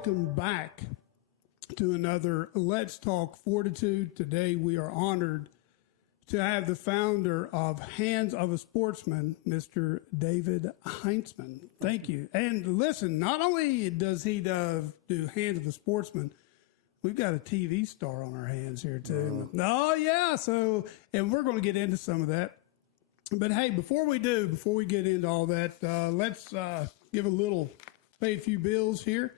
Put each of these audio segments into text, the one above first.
welcome back to another Let's Talk Fortitude. Today we are honored to have the founder of Hands of a Sportsman, Mr. David Hinceman. Thank you. And listen, not only does he do Hands of a Sportsman, we've got a TV star on our hands here too. Oh yeah, and we're going to get into some of that. But hey, before we get into all that, let's pay a few bills here.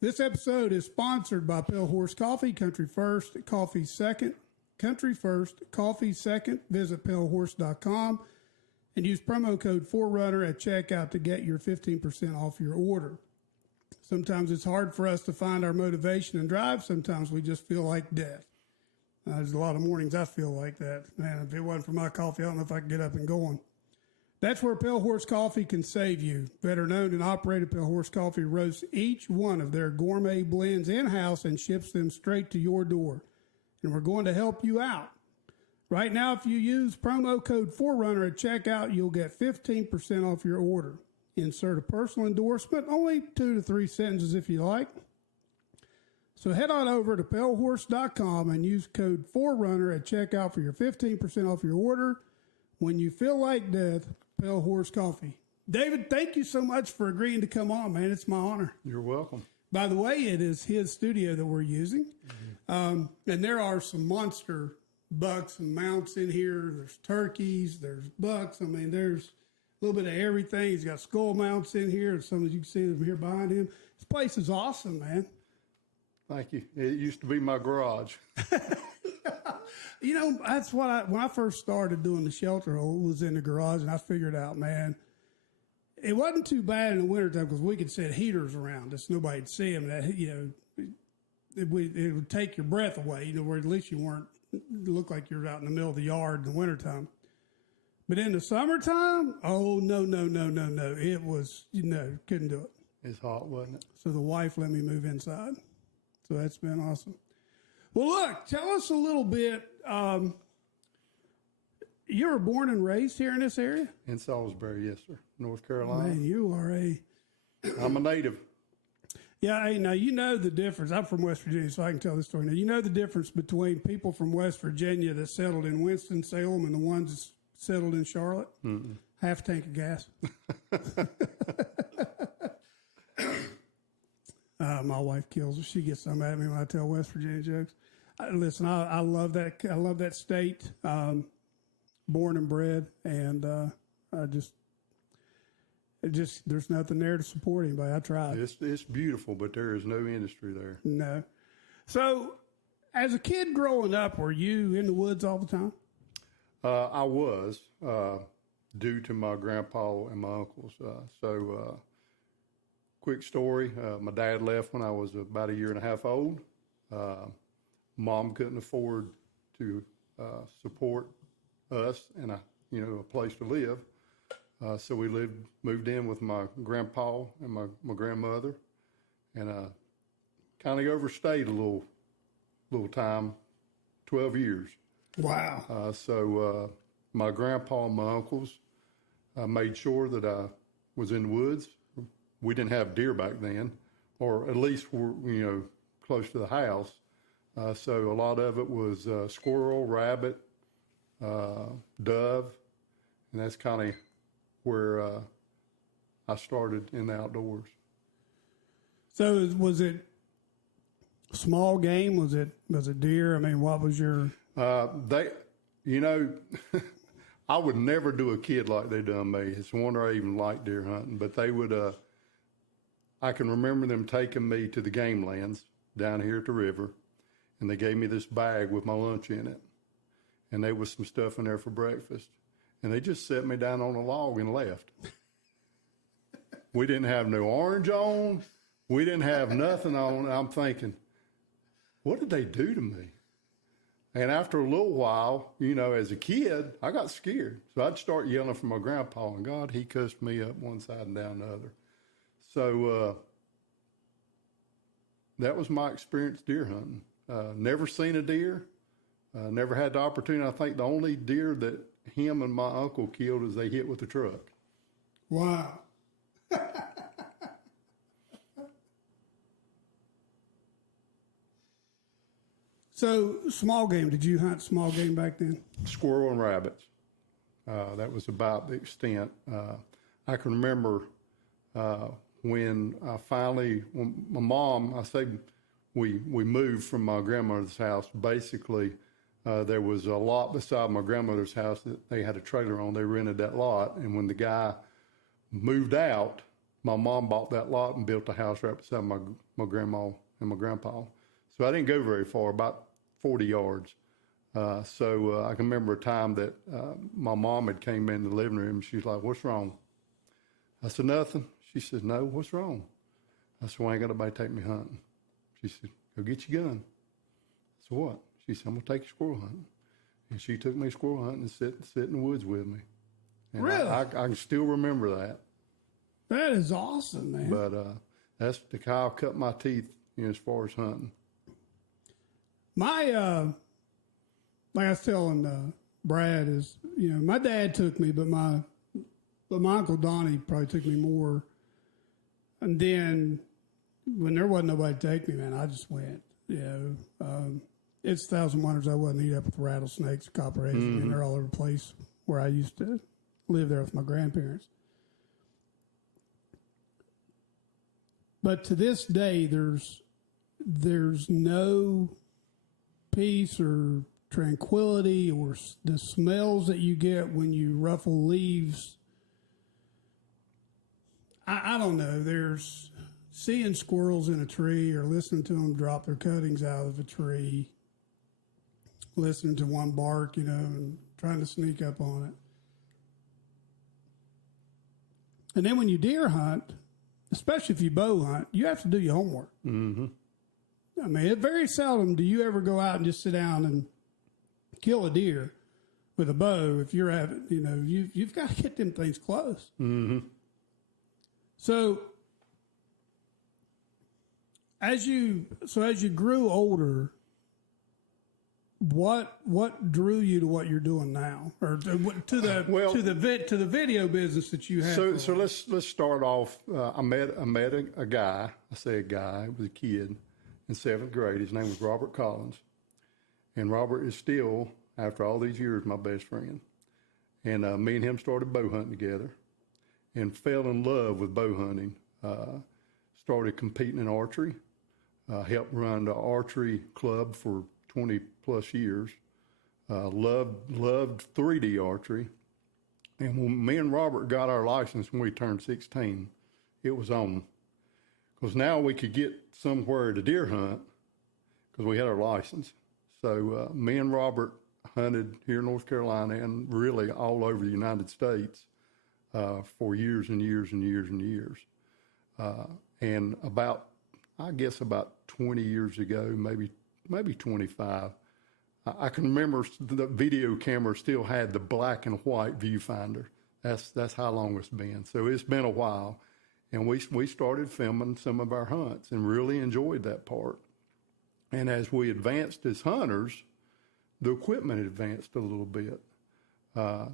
This episode is sponsored by Pale Horse Coffee, Country First, Coffee Second. Country First, Coffee Second. Visit palehorse.com and use promo code Forerunner at checkout to get your 15% off your order. Sometimes it's hard for us to find our motivation and drive. Sometimes we just feel like death. There's a lot of mornings I feel like that. Man, if it wasn't for my coffee, I don't know if I could get up and going. That's where Pale Horse Coffee can save you. Better known and operated, Pale Horse Coffee roasts each one of their gourmet blends in-house and ships them straight to your door. And we're going to help you out. Right now, if you use promo code Forerunner at checkout, you'll get 15% off your order. Insert a personal endorsement, only 2 to 3 sentences if you like. So head on over to palehorse.com and use code Forerunner at checkout for your 15% off your order. When you feel like death, Pale Horse Coffee. David, thank you so much for agreeing to come on, man. It's my honor. You're welcome. By the way, it is his studio that we're using. And there are some monster bucks and mounts in here. There's turkeys, there's bucks. I mean, there's a little bit of everything. He's got skull mounts in here. Some of you can see them here behind him. This place is awesome, man. Thank you. It used to be my garage. You know, that's what when I first started doing the shelter hole, it was in the garage, and I figured out, man, it wasn't too bad in the wintertime because we could set heaters around us. Nobody'd see them. That, you know, it would take your breath away, you know, where at least you weren't, look like you're out in the middle of the yard in the wintertime. But in the summertime, oh, no. It was, couldn't do it. It's hot, wasn't it? So the wife let me move inside. So that's been awesome. Well, look, tell us a little bit. You were born and raised here in this area? In Salisbury, yes, sir. North Carolina. Man, you are I'm a native. Yeah, hey, now you know the difference. I'm from West Virginia, so I can tell this story. Now, you know the difference between people from West Virginia that settled in Winston-Salem and the ones that settled in Charlotte? Mm-mm. Half a tank of gas. My wife kills her. She gets some at me when I tell West Virginia jokes. Listen, I love that. I love that state. Born and bred, and there's nothing there to support anybody. I tried. It's beautiful, but there is no industry there. No. So, as a kid growing up, were you in the woods all the time? I was, due to my grandpa and my uncles. Quick story, my dad left when I was about a year and a half old. Mom couldn't afford to support us and a place to live. So we moved in with my grandpa and my grandmother, and kind of overstayed a little time, 12 years. Wow. So my grandpa and my uncles made sure that I was in the woods. We didn't have deer back then, or at least we're, close to the house. So a lot of it was squirrel, rabbit, dove, and that's kind of where I started in the outdoors. So was it small game? Was it deer? I mean, what was your... I would never do a kid like they done me. It's a wonder I even like deer hunting, but they would... I can remember them taking me to the game lands down here at the river, and they gave me this bag with my lunch in it, and there was some stuff in there for breakfast, and they just set me down on a log and left. We didn't have no orange on. We didn't have nothing on. I'm thinking, what did they do to me? And after a little while, as a kid, I got scared. So I'd start yelling for my grandpa, and God, he cussed me up one side and down the other. So that was my experience deer hunting. Never seen a deer. Never had the opportunity. I think the only deer that him and my uncle killed is they hit with a truck. Wow. So small game, did you hunt small game back then? Squirrel and rabbits. That was about the extent. I can remember when my mom, we moved from my grandmother's house. Basically, there was a lot beside my grandmother's house that they had a trailer on. They rented that lot. And when the guy moved out, my mom bought that lot and built a house right beside my grandma and my grandpa. So I didn't go very far, about 40 yards. So I can remember a time that my mom had came in the living room. She's like, "What's wrong?" I said, "Nothing." She said, "No, what's wrong?" I said, "Well, ain't got nobody take me hunting." She said, "Go get your gun." I said, "What?" She said, "I'm going to take you squirrel hunting." And she took me squirrel hunting and sit in the woods with me. And really? I can still remember that. That is awesome, man. But that's the cow cut my teeth, as far as hunting. My, like I was telling Brad, is, my dad took me, but my Uncle Donnie probably took me more. And then when there wasn't nobody to take me, man, I just went. It's 1,000 Wonders I wasn't eat up with rattlesnakes, copperheads, and they're all over the place where I used to live there with my grandparents. But to this day, there's no peace or tranquility or the smells that you get when you ruffle leaves. I don't know. There's seeing squirrels in a tree or listening to them drop their cuttings out of a tree, listening to one bark, and trying to sneak up on it. And then when you deer hunt, especially if you bow hunt, you have to do your homework. Mm-hmm. I mean, very seldom do you ever go out and just sit down and kill a deer with a bow. If you're having, you've got to get them things close. Mm-hmm. So as you grew older, what drew you to what you're doing now, or to the video business that you have? So let's start off. I met a guy. I say a guy. It was a kid in 7th grade. His name was Robert Collins, and Robert is still, after all these years, my best friend. And me and him started bow hunting together, and fell in love with bow hunting. Started competing in archery. Helped run the archery club for 20 plus years. Loved 3D archery. And when me and Robert got our license when we turned 16, it was on. Because now we could get somewhere to deer hunt because we had our license. So me and Robert hunted here in North Carolina and really all over the United States for years and years and years and years. And about 20 years ago, maybe 25, I can remember the video camera still had the black and white viewfinder. That's how long it's been. So it's been a while. And we started filming some of our hunts and really enjoyed that part. And as we advanced as hunters, the equipment advanced a little bit.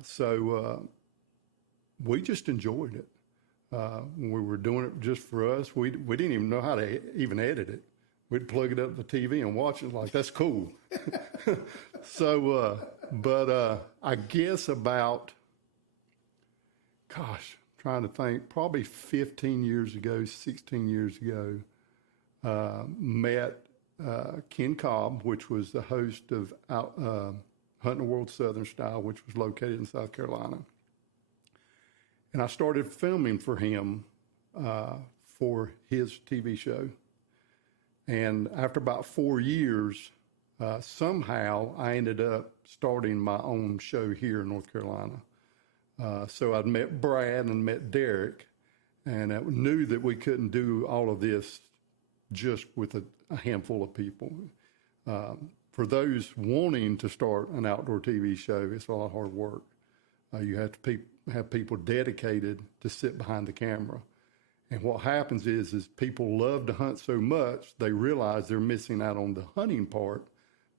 So we just enjoyed it. We were doing it just for us. We didn't even know how to even edit it. We'd plug it up to the TV and watch it like, that's cool. So, I guess about, trying to think, probably 15 years ago, 16 years ago, met Ken Cobb, which was the host of Hunting the World Southern Style, which was located in South Carolina. And I started filming for him for his TV show. And after about 4 years, somehow I ended up starting my own show here in North Carolina. So I'd met Brad and met Derek, and I knew that we couldn't do all of this just with a handful of people. For those wanting to start an outdoor TV show, it's a lot of hard work. You have to have people dedicated to sit behind the camera. And what happens is people love to hunt so much, they realize they're missing out on the hunting part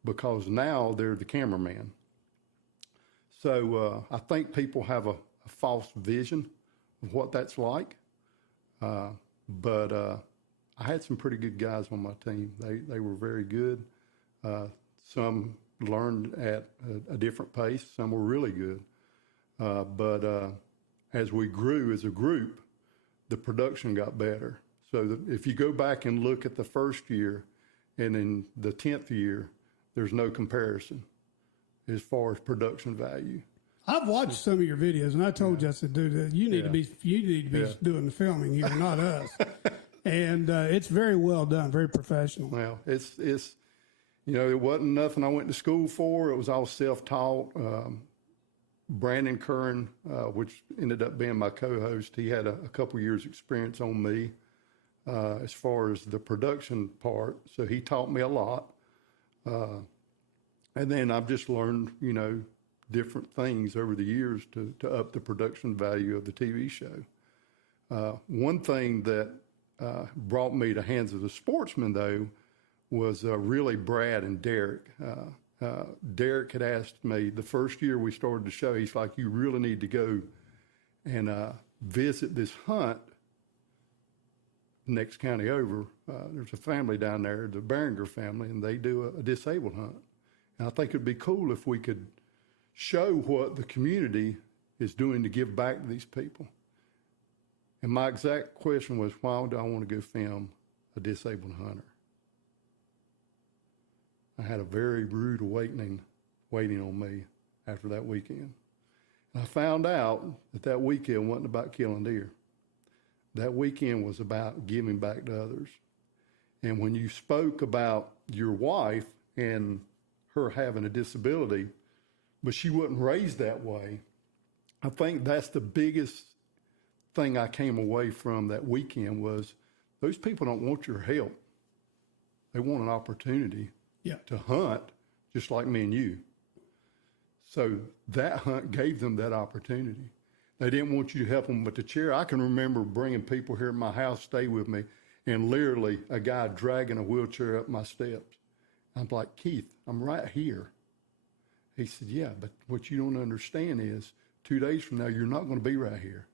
because now they're the cameraman. So I think people have a false vision of what that's like. But I had some pretty good guys on my team. They were very good. Some learned at a different pace. Some were really good. But as we grew as a group, the production got better. So if you go back and look at the first year and in the 10th year, there's no comparison as far as production value. I've watched some of your videos, and I told you, I said, dude, you need to be doing the filming here, not us. And it's very well done, very professional. Well, it's it wasn't nothing I went to school for. It was all self-taught. Brandon Curran, which ended up being my co-host, he had a couple years experience on me as far as the production part. So he taught me a lot. And then I've just learned, different things over the years to up the production value of the TV show. One thing that brought me to Hands of the Sportsman, though, was really Brad and Derek. Derek had asked me the first year we started the show, he's like, you really need to go and visit this hunt next county over. There's a family down there, the Barringer family, and they do a disabled hunt. And I think it'd be cool if we could show what the community is doing to give back to these people. And my exact question was, why do I want to go film a disabled hunter? I had a very rude awakening waiting on me after that weekend. And I found out that weekend wasn't about killing deer. That weekend was about giving back to others. And when you spoke about your wife and her having a disability, but she wasn't raised that way, I think that's the biggest thing I came away from that weekend was those people don't want your help. They want an opportunity to hunt just like me and you. So that hunt gave them that opportunity. They didn't want you to help them with the chair. I can remember bringing people here at my house, stay with me, and literally a guy dragging a wheelchair up my steps. I'm like, Keith, I'm right here. He said, yeah, but what you don't understand is 2 days from now, you're not going to be right here.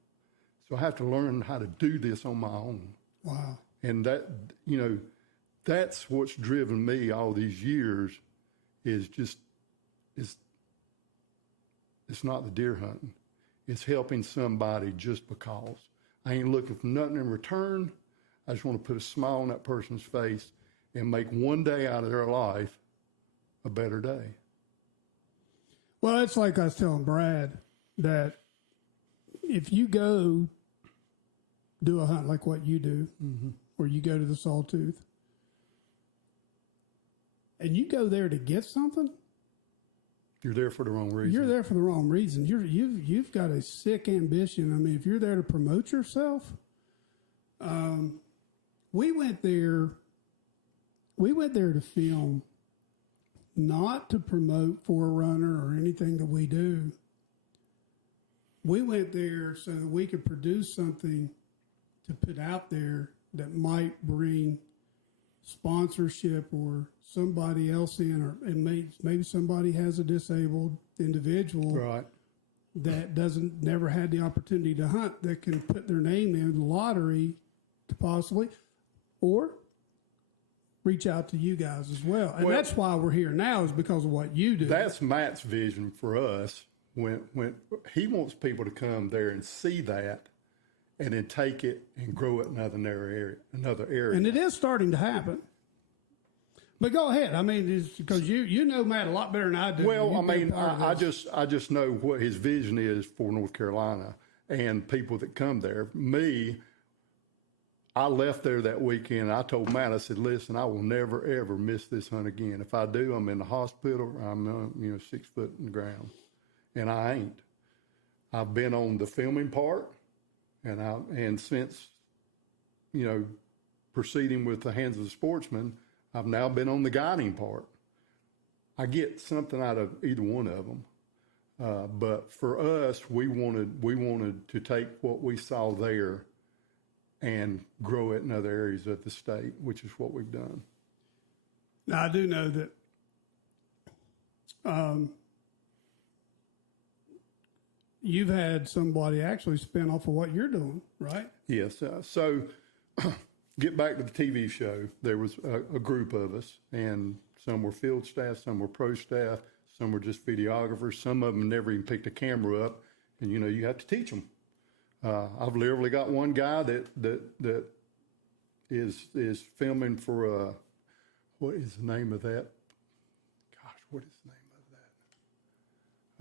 So I have to learn how to do this on my own. Wow. And that, that's what's driven me all these years is just, it's not the deer hunting. It's helping somebody just because. I ain't looking for nothing in return. I just want to put a smile on that person's face and make one day out of their life a better day. Well, it's like I was telling Brad that if you go do a hunt like what you do, or you go to the Sawtooth, and you go there to get something, you're there for the wrong reason. You're there for the wrong reason. You've got a sick ambition. I mean, if you're there to promote yourself, we went there to film, not to promote Forerunner or anything that we do. We went there so that we could produce something to put out there that might bring sponsorship or somebody else in, or and maybe somebody has a disabled individual that never had the opportunity to hunt, that can put their name in the lottery to possibly, or reach out to you guys as well. And that's why we're here now, is because of what you do. That's Matt's vision for us. When he wants people to come there and see that, and then take it and grow it in another area. And it is starting to happen. But go ahead. I mean, it's because you know Matt a lot better than I do. Well, I mean, I just know what his vision is for North Carolina and people that come there. Me, I left there that weekend. I told Matt, I said, listen, I will never, ever miss this hunt again. If I do, I'm in the hospital. I'm 6 foot in the ground. And I ain't. I've been on the filming part, and since, proceeding with the Hands of the Sportsman, I've now been on the guiding part. I get something out of either one of them. But for us, we wanted to take what we saw there and grow it in other areas of the state, which is what we've done. Now, I do know that you've had somebody actually spin off of what you're doing, right? Yes. So get back to the TV show. There was a group of us, and Some were field staff, some were pro staff, some were just videographers. Some of them never even picked a camera up, and you have to teach them. I've literally got one guy that is filming for what is the name of that? Gosh, what is the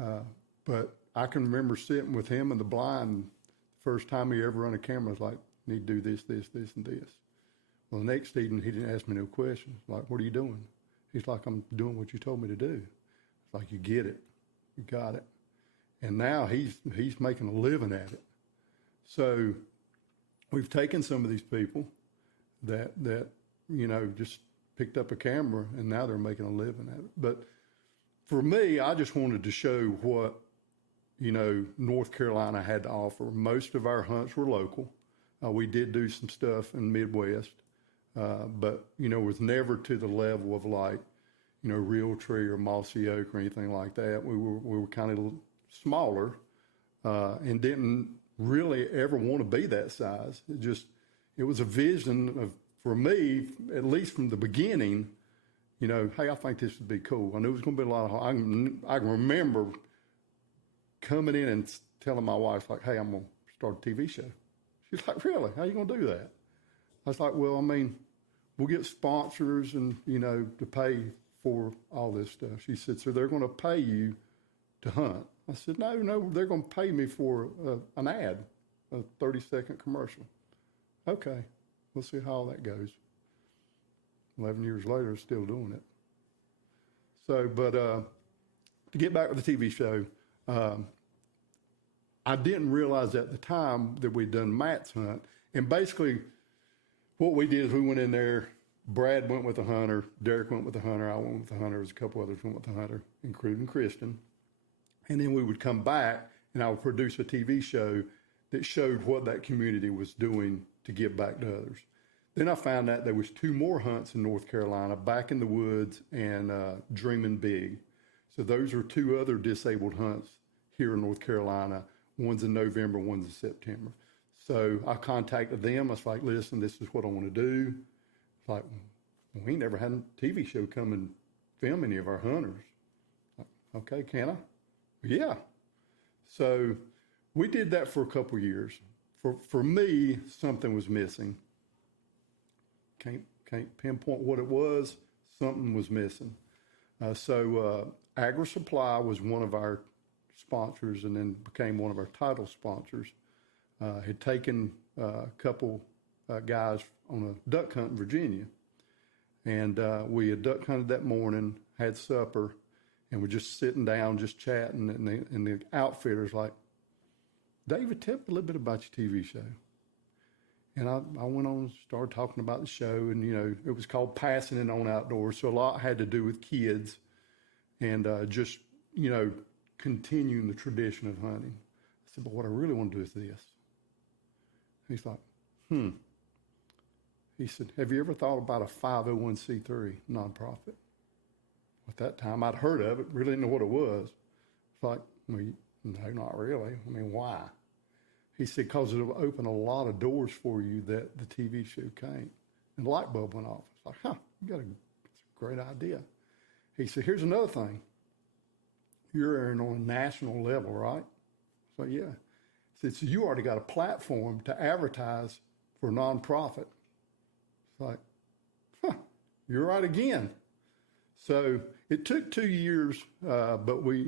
name of that? But I can remember sitting with him in the blind the first time he ever run a camera. I was like, need to do this, this, this, and this. Well, the next evening he didn't ask me no questions. Like, what are you doing? He's like, I'm doing what you told me to do. It's like, you get it, you got it. And now he's making a living at it. So we've taken some of these people that just picked up a camera, and now they're making a living at it. But for me, I just wanted to show what, North Carolina had to offer. Most of our hunts were local. We did do some stuff in Midwest, but, was never to the level of like, Realtree or Mossy Oak or anything like that. We were kind of smaller and didn't really ever want to be that size. It was a vision of, for me, at least from the beginning, hey, I think this would be cool. I knew it was going to be a lot of, I can remember coming in and telling my wife, like, hey, I'm going to start a TV show. She's like, really? How are you going to do that? I was like, well, I mean, we'll get sponsors and, to pay for all this stuff. She said, so they're going to pay you to hunt? I said, no, they're going to pay me for an ad, a 30-second commercial. Okay, we'll see how all that goes. 11 years later, still doing it. So, but to get back to the TV show, I didn't realize at the time that we'd done Matt's hunt. And basically, what we did is we went in there. Brad went with the hunter. Derek went with the hunter. I went with the hunter. There was a couple others went with the hunter, including Kristen. And then we would come back, and I would produce a TV show that showed what that community was doing to give back to others. Then I found out there was 2 more hunts in North Carolina, Back in the Woods and Dreaming Big. So those are 2 other disabled hunts here in North Carolina. One's in November, one's in September. So I contacted them. I was like, listen, this is what I want to do. It's like, we ain't never had a TV show come and film any of our hunters. Like, okay, can I? Yeah. So we did that for a couple years. For me, something was missing. Can't pinpoint what it was. Something was missing. So Agri Supply was one of our sponsors, and then became one of our title sponsors. Had taken a couple guys on a duck hunt in Virginia, and we had duck hunted that morning, had supper, and we're just sitting down, just chatting, and the outfitter's like, David, tell me a little bit about your TV show. And I went on and started talking about the show, and, it was called Passing It On Outdoors, so a lot had to do with kids and just, continuing the tradition of hunting. I said, but what I really want to do is this. He's like, He said, have you ever thought about a 501c3 nonprofit? At that time, I'd heard of it, really didn't know what it was. It's like, well, no, not really. I mean, why? He said, because it'll open a lot of doors for you that the TV show can't. And the light bulb went off. It's like, it's a great idea. He said, here's another thing. You're on a national level, right? So, yeah. He said, so you already got a platform to advertise for a nonprofit. It's like, you're right again. So it took 2 years, but we,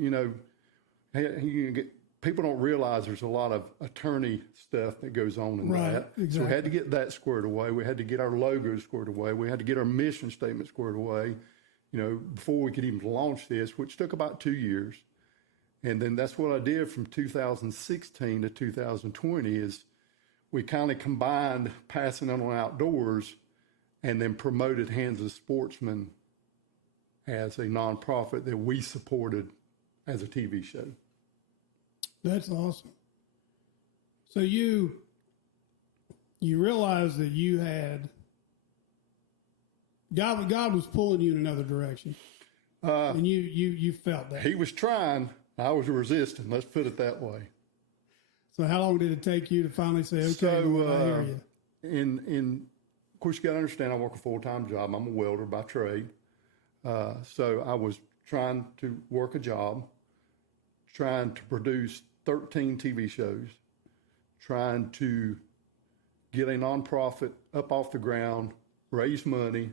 people don't realize there's a lot of attorney stuff that goes on in that. Exactly. So we had to get that squared away. We had to get our logo squared away. We had to get our mission statement squared away, before we could even launch this, which took about 2 years. And then that's what I did from 2016 to 2020 is we kind of combined Passing It On Outdoors and then promoted Hands of Sportsman as a nonprofit that we supported as a TV show. That's awesome. So you realized that you had God was pulling you in another direction, and you felt that. He was trying. I was resisting. Let's put it that way. So how long did it take you to finally say, okay, Lord, I hear you? Of course, you got to understand, I work a full-time job. I'm a welder by trade. So I was trying to work a job, trying to produce 13 TV shows, trying to get a nonprofit up off the ground, raise money.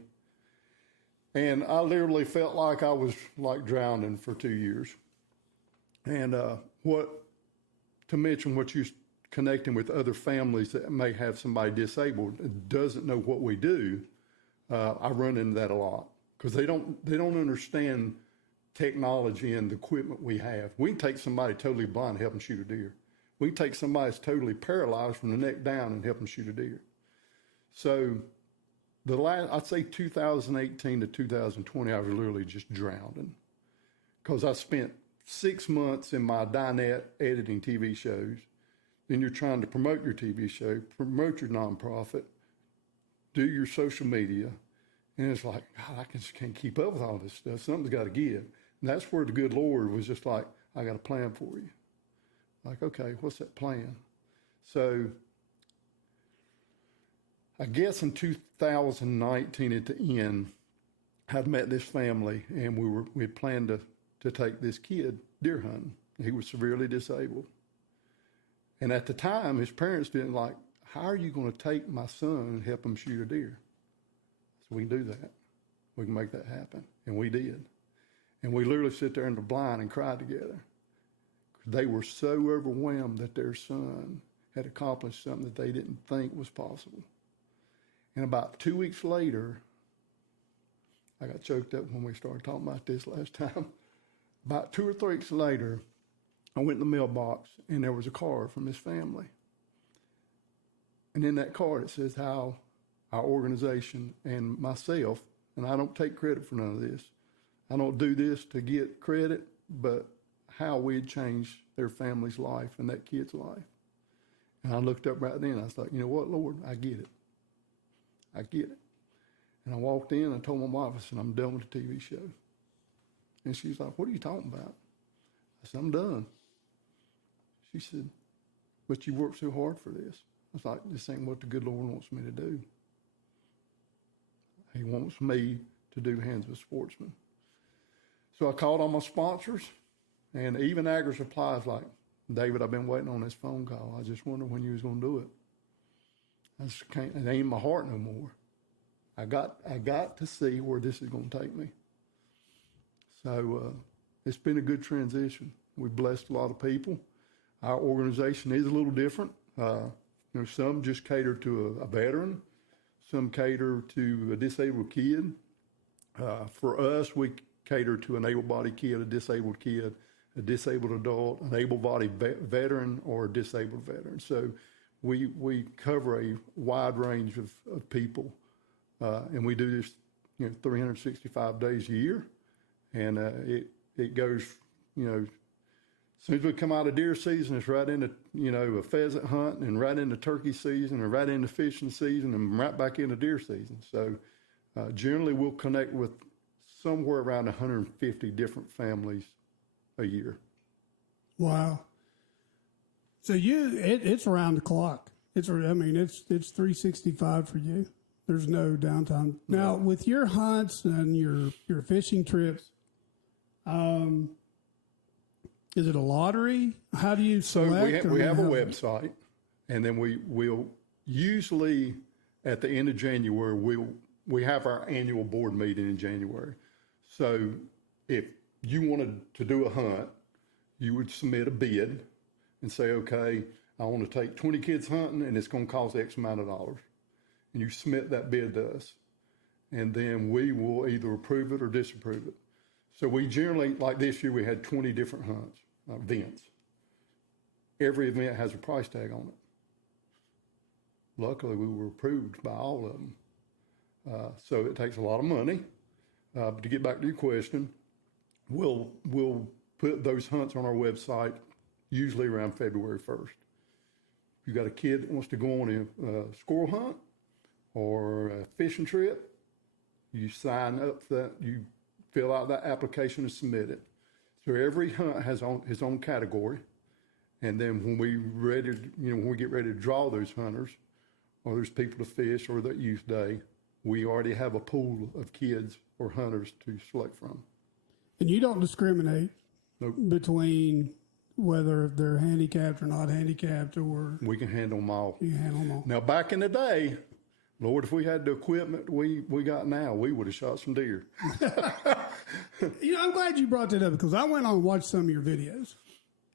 And I literally felt like I was like drowning for 2 years. And to mention what you connecting with other families that may have somebody disabled and doesn't know what we do, I run into that a lot because they don't understand technology and the equipment we have. We can take somebody totally blind and help them shoot a deer. We can take somebody that's totally paralyzed from the neck down and help them shoot a deer. So I'd say 2018 to 2020, I was literally just drowning because I spent 6 months in my dinette editing TV shows. Then you're trying to promote your TV show, promote your nonprofit, do your social media. And it's like, God, I just can't keep up with all this stuff. Something's got to give. And that's where the good Lord was just like, I got a plan for you. Like, okay, what's that plan? So I guess in 2019 at the end, I'd met this family and we had planned to take this kid deer hunting. He was severely disabled. And at the time, his parents didn't like, how are you going to take my son and help him shoot a deer? So we can do that. We can make that happen. And we did. And we literally sit there in the blind and cried together. They were so overwhelmed that their son had accomplished something that they didn't think was possible. And about 2 weeks later, I got choked up when we started talking about this last time. About 2 or 3 weeks later, I went in the mailbox and there was a card from his family. And in that card, it says how our organization and myself, and I don't take credit for none of this. I don't do this to get credit, but how we had changed their family's life and that kid's life. And I looked up right then. I was like, you know what, Lord, I get it. I get it. And I walked in and I told my wife, I said, I'm done with the TV show. And she's like, what are you talking about? I said, I'm done. She said, but you worked so hard for this. I was like, this ain't what the good Lord wants me to do. He wants me to do Hands of a Sportsman. So I called on my sponsors, and even Agri Supply is like, David, I've been waiting on this phone call. I just wonder when you was going to do it. I just can't, it ain't in my heart no more. I got to see where this is going to take me. So it's been a good transition. We've blessed a lot of people. Our organization is a little different. Some just cater to a veteran. Some cater to a disabled kid. For us, we cater to an able-bodied kid, a disabled adult, an able-bodied veteran, or a disabled veteran. So we cover a wide range of people, and we do this 365 days a year, and it goes as soon as we come out of deer season, it's right into a pheasant hunt, and right into turkey season, and right into fishing season, and right back into deer season. So generally we'll connect with somewhere around 150 different families a year. Wow. So it's around the clock. It's 365 for you. There's no downtime. Now, with your hunts and your fishing trips, is it a lottery? How do you select? So we have a website, and then we'll usually at the end of January, we have our annual board meeting in January. So if you wanted to do a hunt, you would submit a bid and say, okay, I want to take 20 kids hunting, and it's going to cost X amount of dollars. And you submit that bid to us, and then we will either approve it or disapprove it. So we generally, like this year, we had 20 different hunts, events. Every event has a price tag on it. Luckily, we were approved by all of them. So it takes a lot of money. But to get back to your question, we'll put those hunts on our website usually around February 1st. If you got a kid that wants to go on a squirrel hunt or a fishing trip, you sign up for that, you fill out that application and submit it. So every hunt has his own category. And then when we get ready to draw those hunters, or there's people to fish, or that youth day, we already have a pool of kids for hunters to select from. And you don't discriminate Nope. between whether they're handicapped or not handicapped, or We can handle them all. you handle them all. Now, back in the day, Lord, if we had the equipment we got now, we would have shot some deer. You know, I'm glad you brought that up because I went on and watched some of your videos,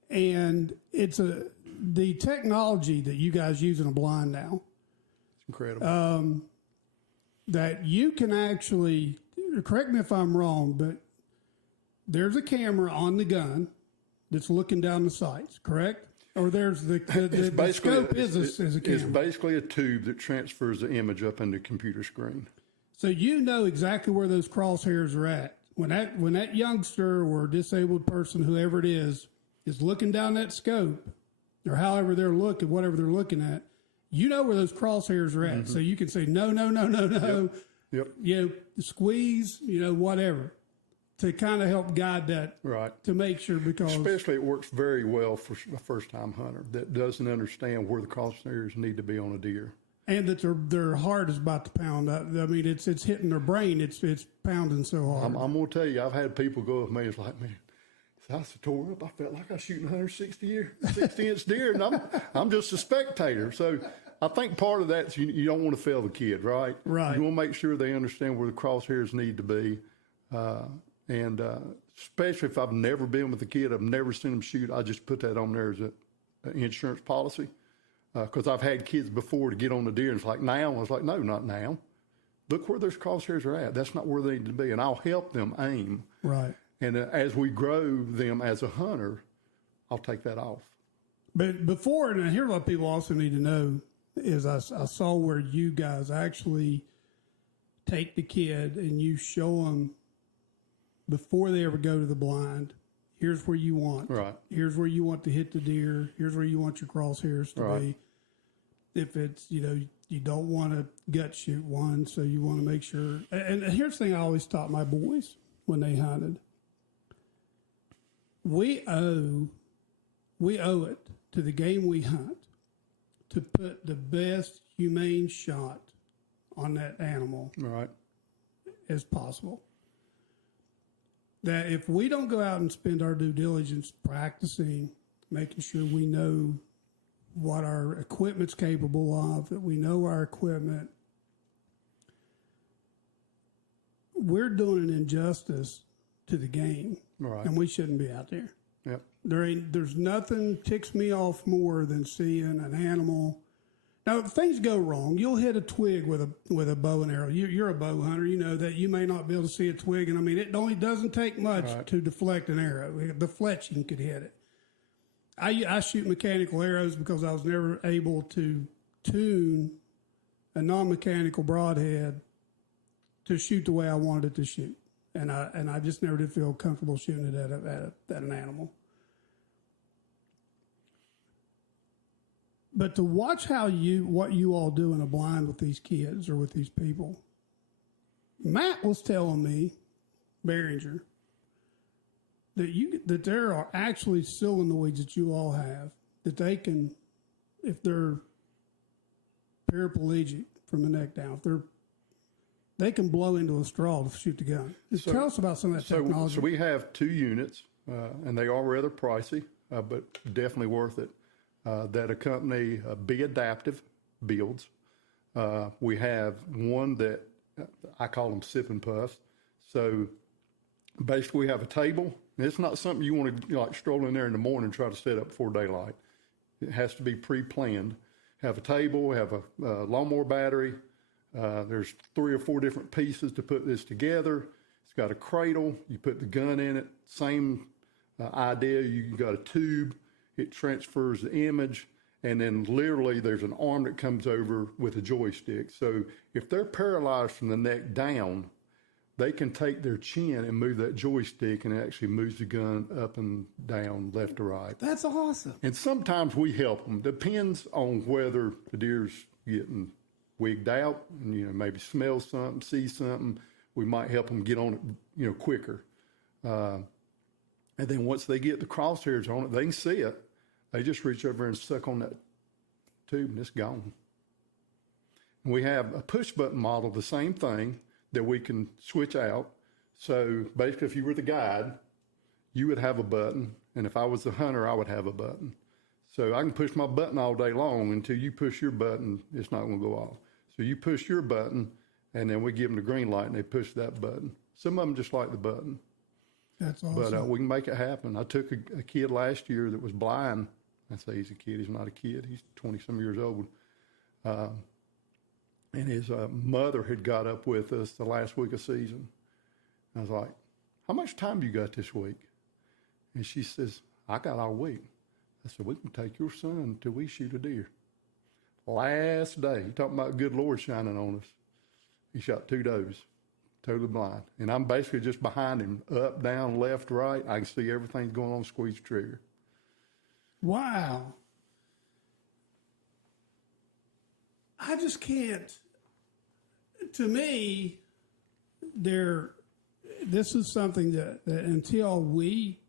and the technology that you guys use in a blind now, It's incredible. that you can actually, correct me if I'm wrong, but there's a camera on the gun that's looking down the sights, correct? Or there's the scope is a camera. It's basically a tube that transfers the image up into the computer screen. So you know exactly where those crosshairs are at. When that youngster or disabled person, whoever it is looking down that scope, or however they're looking, whatever they're looking at, you know where those crosshairs are at. So you can say, no. Yep. You know, squeeze, you know, whatever, to kind of help guide that. Right. To make sure, because Especially it works very well for a first-time hunter that doesn't understand where the crosshairs need to be on a deer. and that their heart is about to pound. I mean, it's hitting their brain. It's pounding so hard. I'm going to tell you, I've had people go with me. It's like, man, I was tore up. I felt like I was shooting 60-inch deer, and I'm just a spectator. So I think part of that's you don't want to fail the kid, right? Right. You want to make sure they understand where the crosshairs need to be. And especially if I've never been with a kid, I've never seen them shoot, I just put that on there as an insurance policy. Because I've had kids before to get on the deer, and it's like, now? I was like, no, not now. Look where those crosshairs are at. That's not where they need to be. And I'll help them aim. Right. And as we grow them as a hunter, I'll take that off. But before, and here's what people also need to know, is I saw where you guys actually take the kid and you show them before they ever go to the blind, here's where you want. Right. Here's where you want to hit the deer. Here's where you want your crosshairs to Right. be. If it's, you don't want to gut shoot one, so you want to make sure. And here's the thing I always taught my boys when they hunted. We owe it to the game we hunt to put the best humane shot on that animal Right. as possible. That if we don't go out and spend our due diligence practicing, making sure we know what our equipment's capable of, that we know our equipment, we're doing an injustice to the game. Right. And we shouldn't be out there. Yep. There's nothing ticks me off more than seeing an animal. Now, if things go wrong, you'll hit a twig with a bow and arrow. You're a bow hunter. You know that you may not be able to see a twig, and I mean it doesn't take much Right. to deflect an arrow. The fletching could hit it. I shoot mechanical arrows because I was never able to tune a non-mechanical broadhead to shoot the way I wanted it to shoot, and I just never did feel comfortable shooting it at an animal. But to watch what you all do in a blind with these kids or with these people, Matt was telling me, Behringer, that there are actually solenoids that you all have that they can, if they're paraplegic from the neck down, they can blow into a straw to shoot the gun. Tell us about some of that technology. So we have 2 units, and they are rather pricey, but definitely worth it. That a company, Be Adaptive, builds. We have one that I call them sip and puffs. So basically, we have a table. And it's not something you want to like stroll in there in the morning and try to set up before daylight. It has to be pre-planned. Have a table, have a lawnmower battery. There's 3 or 4 different pieces to put this together. It's got a cradle. You put the gun in it. Same idea. You got a tube. It transfers the image, and then literally there's an arm that comes over with a joystick. So if they're paralyzed from the neck down, they can take their chin and move that joystick, and it actually moves the gun up and down, left to right. That's awesome. And sometimes we help them. Depends on whether the deer's getting wigged out and, maybe smells something, sees something. We might help them get on it, quicker. And then once they get the crosshairs on it, they can see it. They just reach over and suck on that tube, and it's gone. And we have a push-button model, the same thing, that we can switch out. So basically, if you were the guide, you would have a button, and if I was the hunter, I would have a button. So I can push my button all day long until you push your button, it's not going to go off. So you push your button, and then we give them the green light, and they push that button. Some of them just like the button. That's awesome. But we can make it happen. I took a kid last year that was blind. I say he's a kid. He's not a kid. He's 20-some years old. And his mother had got up with us the last week of season. I was like, how much time do you got this week? And she says, I got all week. I said, we can take your son until we shoot a deer. Last day, he talking about good Lord shining on us. He shot 2 does, totally blind. And I'm basically just behind him, up, down, left, right. I can see everything going on, squeeze the trigger. Wow. I just can't. To me, this is something that until we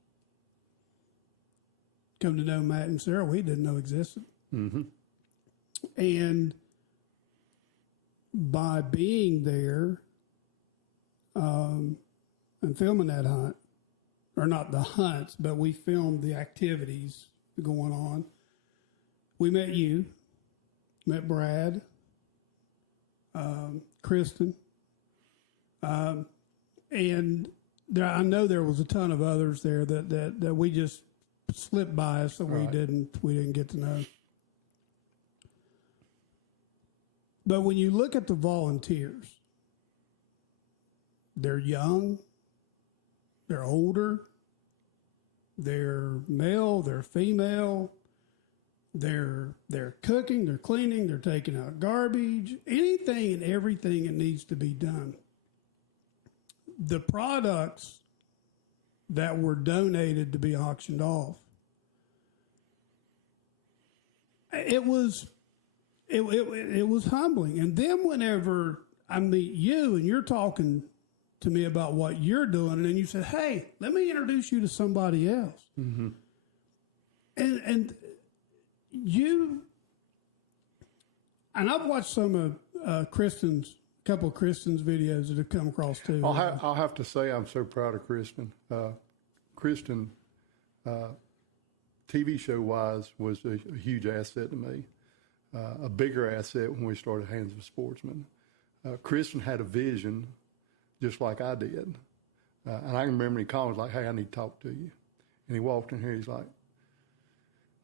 come to know Matt and Sarah, we didn't know existed. Mm-hmm. And by being there and filming that hunt, or not the hunts, but we filmed the activities going on, we met you, met Brad, Kristen, and I know there was a ton of others there that we just slipped by us that we didn't get to know. But when you look at the volunteers, they're young, they're older, they're male, they're female, they're cooking, they're cleaning, they're taking out garbage, anything and everything that needs to be done. The products that were donated to be auctioned off, it was humbling. And then whenever I meet you and you're talking to me about what you're doing, and then you said, hey, let me introduce you to somebody else. Mm-hmm. And I've watched some of Kristen's, a couple of Kristen's videos that have come across too. I'll have to say I'm so proud of Kristen. Kristen, TV show wise, was a huge asset to me. A bigger asset when we started Hands of Sportsman. Kristen had a vision just like I did. And I can remember he called me, like, hey, I need to talk to you. And he walked in here, he's like,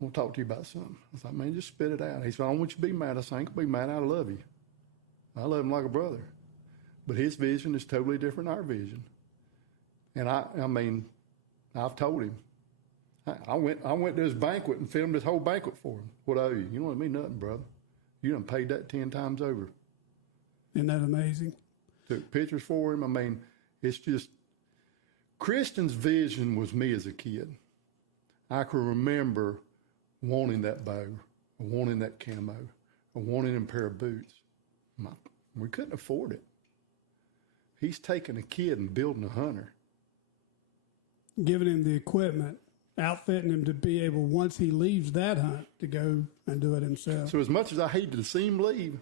I want to talk to you about something. I was like, man, just spit it out. He said, I don't want you to be mad. I said, I ain't gonna be mad. I love you. I love him like a brother. But his vision is totally different than our vision. And I mean, I've told him. I went to his banquet and filmed his whole banquet for him. What owe you? You don't owe me nothing, brother. You done paid that 10 times over. Isn't that amazing? Took pictures for him. I mean, it's just, Kristen's vision was me as a kid. I can remember wanting that bow, or wanting that camo, or wanting a pair of boots. We couldn't afford it. He's taking a kid and building a hunter. Giving him the equipment, outfitting him to be able, once he leaves that hunt, to go and do it himself. So as much as I hated to see him leave,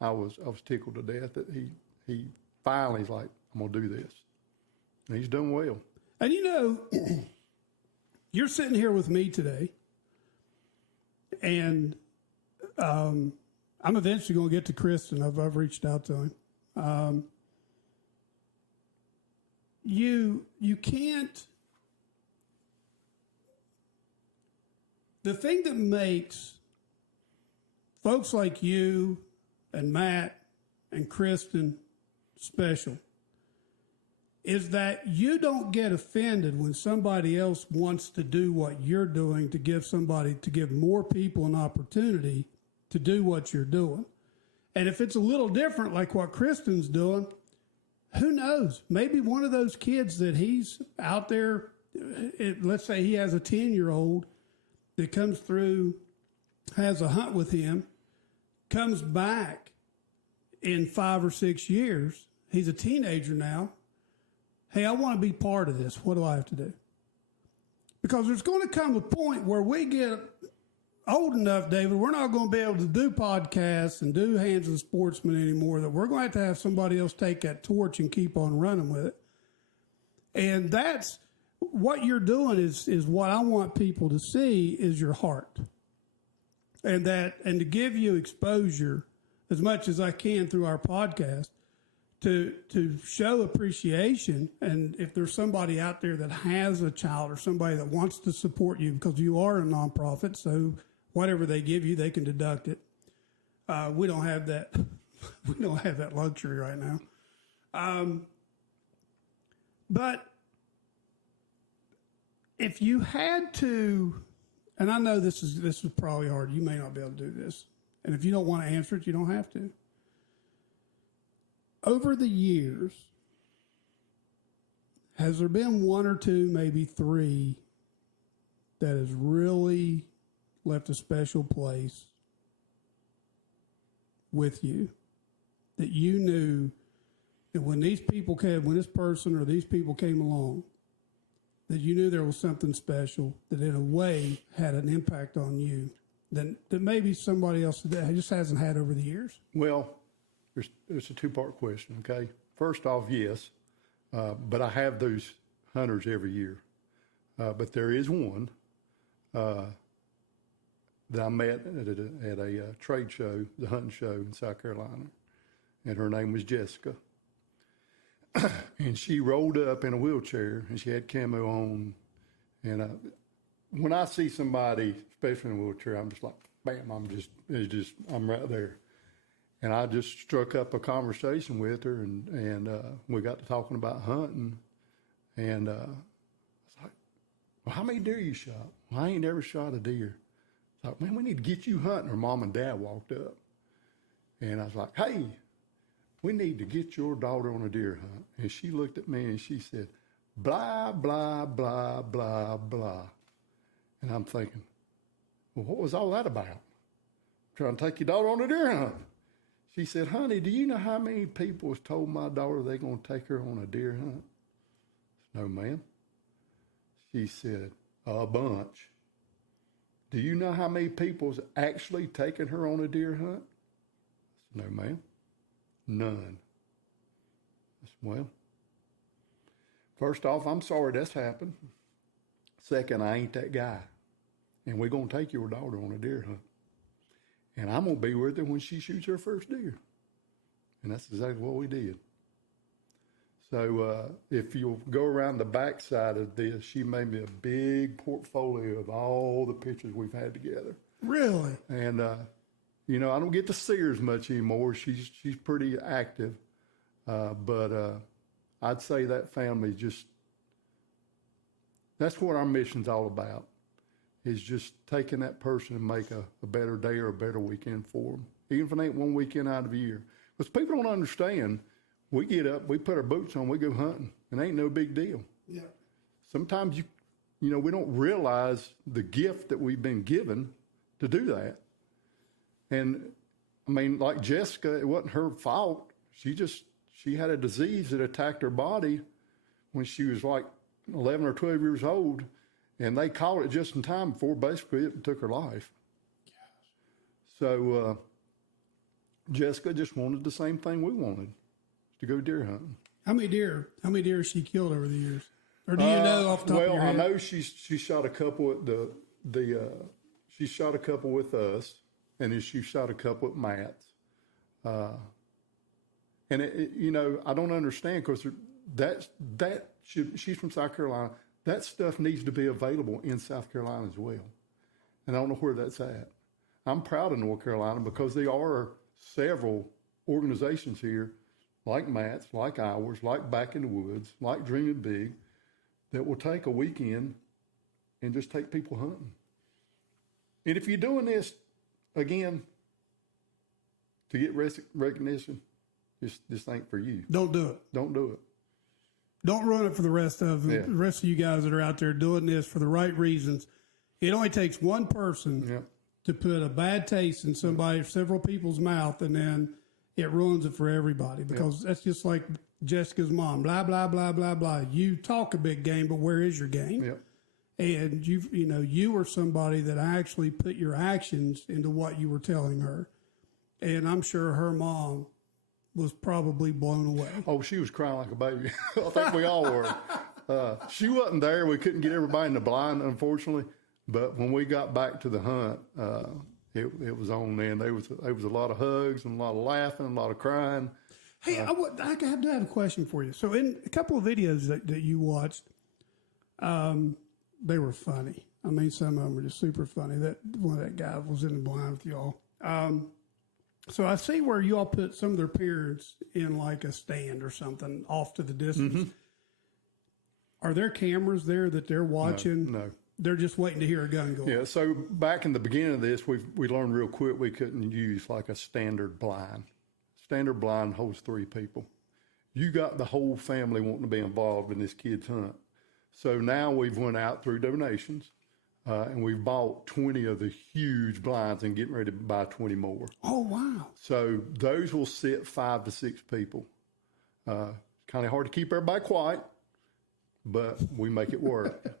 I was tickled to death that he finally is like, I'm going to do this. And he's done well. And you know, you're sitting here with me today, and I'm eventually going to get to Kristen. I've reached out to him. You can't. The thing that makes folks like you and Matt and Kristen special is that you don't get offended when somebody else wants to do what you're doing, to give more people an opportunity to do what you're doing. And if it's a little different, like what Kristen's doing, who knows? Maybe one of those kids that he's out there, let's say he has a 10-year-old that comes through, has a hunt with him, comes back in 5 or 6 years. He's a teenager now. Hey, I want to be part of this. What do I have to do? Because there's going to come a point where we get old enough, David, we're not going to be able to do podcasts and do Hands of the Sportsman anymore, that we're going to have somebody else take that torch and keep on running with it. And that's what you're doing is what I want people to see is your heart. And to give you exposure as much as I can through our podcast to show appreciation. And if there's somebody out there that has a child or somebody that wants to support you, because you are a nonprofit, so whatever they give you, they can deduct it. We don't have that. We don't have that luxury right now. But if you had to, and I know this is probably hard. You may not be able to do this. And if you don't want to answer it, you don't have to. Over the years, has there been one or two, maybe three, that has really left a special place with you? That you knew that when these people came, when this person or these people came along, that you knew there was something special that in a way had an impact on you that maybe somebody else that just hasn't had over the years? Well, it's a two-part question, okay? First off, yes, but I have those hunters every year. But there is one that I met at a trade show, the hunting show in South Carolina, and her name was Jessica. And she rolled up in a wheelchair, and she had camo on. And when I see somebody, especially in a wheelchair, I'm just like, bam, I'm right there. And I just struck up a conversation with her, and we got to talking about hunting. And I was like, well, how many deer you shot? Well, I ain't never shot a deer. I was like, man, we need to get you hunting. Her mom and dad walked up. And I was like, hey, we need to get your daughter on a deer hunt. And she looked at me and she said, blah, blah, blah, blah, blah. And I'm thinking, well, what was all that about? Trying to take your daughter on a deer hunt. She said, honey, do you know how many people has told my daughter they're going to take her on a deer hunt? No, ma'am. She said, a bunch. Do you know how many people's actually taken her on a deer hunt? No, ma'am. None. Well, first off, I'm sorry that's happened. Second, I ain't that guy. And we're going to take your daughter on a deer hunt. And I'm going to be with her when she shoots her first deer. And that's exactly what we did. So if you'll go around the backside of this, she made me a big portfolio of all the pictures we've had together. Really? And, I don't get to see her as much anymore. She's pretty active. But I'd say that family that's what our mission's all about, is just taking that person and make a better day or a better weekend for them, even if it ain't one weekend out of the year. Because people don't understand, we get up, we put our boots on, we go hunting, and it ain't no big deal. Yeah. Sometimes we don't realize the gift that we've been given to do that. And I mean, like Jessica, it wasn't her fault. She had a disease that attacked her body when she was like 11 or 12 years old, and they caught it just in time before basically it took her life. So Jessica just wanted the same thing we wanted, to go deer hunting. How many deer has she killed over the years? Or do you know off the top of your head? Well, I know she shot a couple at she shot a couple with us, and then she shot a couple at Matt's. And I don't understand, because she's from South Carolina. That stuff needs to be available in South Carolina as well. And I don't know where that's at. I'm proud of North Carolina because there are several organizations here, like Matt's, like ours, like Back in the Woods, like Dreaming Big, that will take a weekend and just take people hunting. And if you're doing this, again, to get recognition, this ain't for you. Don't do it. Don't do it. Don't run it for the rest of them. Yeah. The rest of you guys that are out there doing this for the right reasons. It only takes one person to put a bad taste in several people's mouth, and then it ruins it for everybody, because that's just like Jessica's mom, blah, blah, blah, blah, blah. You talk a big game, but where is your game? Yep. And you were somebody that actually put your actions into what you were telling her. And I'm sure her mom was probably blown away. Oh, she was crying like a baby. I think we all were. She wasn't there. We couldn't get everybody in the blind, unfortunately. But when we got back to the hunt, it was on then. There was a lot of hugs and a lot of laughing, a lot of crying. Hey, I have to have a question for you. So in a couple of videos that you watched, they were funny. I mean, some of them were just super funny. That one of that guy was in the blind with y'all. So I see where you all put some of their parents in like a stand or something off to the distance. Mm-hmm. Are there cameras there that they're watching? No. They're just waiting to hear a gun go off. Yeah, so back in the beginning of this, we learned real quick we couldn't use like a standard blind. Standard blind holds 3 people. You got the whole family wanting to be involved in this kid's hunt. So now we've went out through donations, and we've bought 20 of the huge blinds and getting ready to buy 20 more. Oh, wow. So those will sit 5 to 6 people. Kind of hard to keep everybody quiet, but we make it work.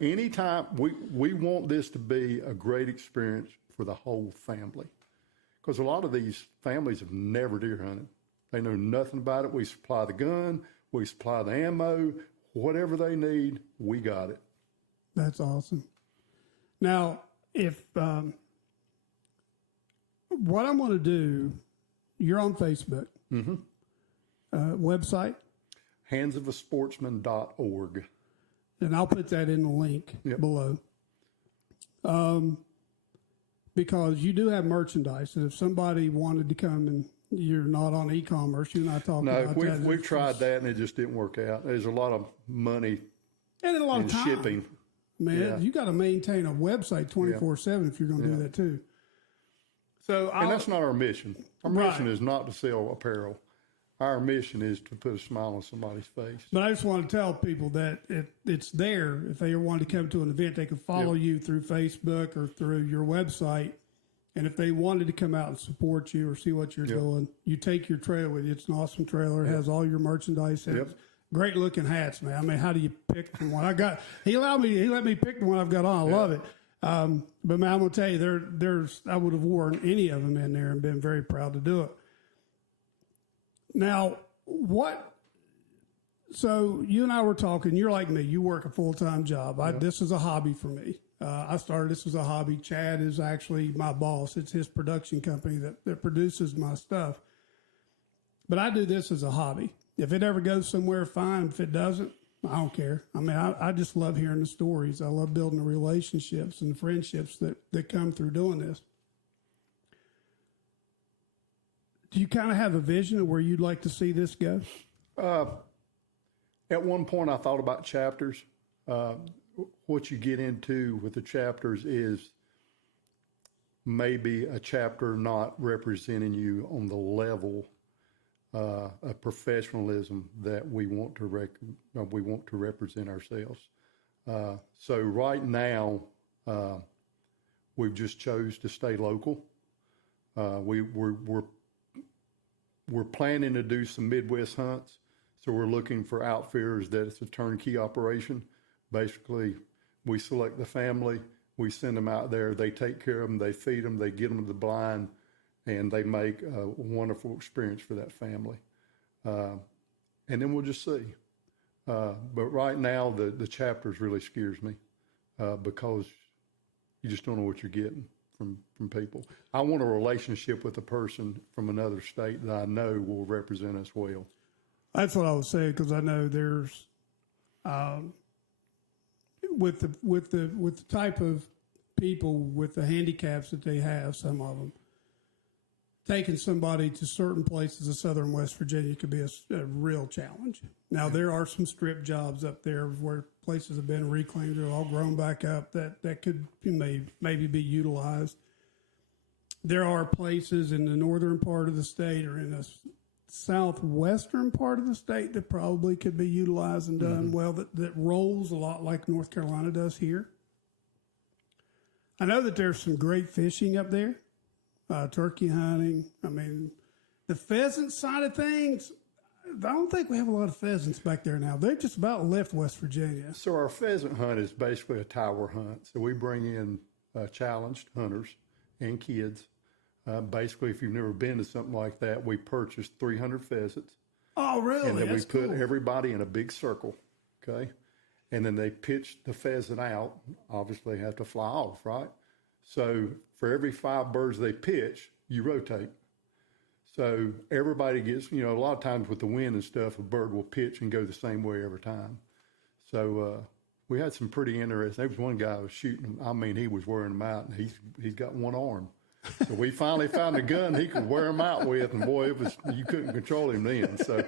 Anytime, we want this to be a great experience for the whole family. Because a lot of these families have never deer hunted. They know nothing about it. We supply the gun, we supply the ammo, whatever they need, we got it. That's awesome. Now, if what I'm going to do, you're on Facebook. Mm-hmm. Website? handsofasportsman.org. And I'll put that in the link below. Because you do have merchandise. And if somebody wanted to come and you're not on e-commerce, you're not talking about that. No, we've tried that and it just didn't work out. There's a lot of money and a lot of time. Shipping. Man, you got to maintain a website 24/7 if you're going to do that too. So, and that's not our mission. Our mission is not to sell apparel. Our mission is to put a smile on somebody's face. But I just want to tell people that it's there. If they want to come to an event, they can follow you through Facebook or through your website. And if they wanted to come out and support you or see what you're doing, you take your trailer with you. It's an awesome trailer. It has all your merchandise. Great looking hats, man. I mean, how do you pick the one I got? He let me pick the one I've got on. I love it. But man, I'm gonna tell you, I would have worn any of them in there and been very proud to do it. Now, so you and I were talking, you're like me, you work a full-time job. This is a hobby for me. I started this as a hobby. Chad is actually my boss. It's his production company that produces my stuff. But I do this as a hobby. If it ever goes somewhere, fine. If it doesn't, I don't care. I mean, I just love hearing the stories. I love building the relationships and the friendships that come through doing this. Do you kind of have a vision of where you'd like to see this go? At one point, I thought about chapters. What you get into with the chapters is maybe a chapter not representing you on the level of professionalism that we want to represent ourselves. So right now, we've just chose to stay local. We're planning to do some Midwest hunts, so we're looking for outfitters that it's a turnkey operation. Basically, we select the family, we send them out there, they take care of them, they feed them, they get them to the blind, and they make a wonderful experience for that family. And then we'll just see. But right now, the chapters really scares me because you just don't know what you're getting from people. I want a relationship with a person from another state that I know will represent us well. That's what I was saying, because I know there's with the type of people with the handicaps that they have, some of them, taking somebody to certain places of southern West Virginia could be a real challenge. Now, there are some strip jobs up there where places have been reclaimed, they're all grown back up, that could maybe be utilized. There are places in the northern part of the state or in the southwestern part of the state that probably could be utilized and done well, that rolls a lot like North Carolina does here. I know that there's some great fishing up there, turkey hunting. I mean, the pheasant side of things, don't think we have a lot of pheasants back there now. They've just about left West Virginia. So our pheasant hunt is basically a tower hunt. So we bring in challenged hunters and kids. Basically, if you've never been to something like that, we purchased 300 pheasants. Oh, really? And then That's we put cool. everybody in a big circle, okay? And then they pitch the pheasant out. Obviously, they have to fly off, right? So for every 5 birds they pitch, you rotate. So everybody gets, a lot of times with the wind and stuff, a bird will pitch and go the same way every time. So we had some pretty interesting. There was one guy who was shooting. I mean, he was wearing them out, and he's got one arm. So we finally found a gun he could wear them out with, and boy, you couldn't control him then. So,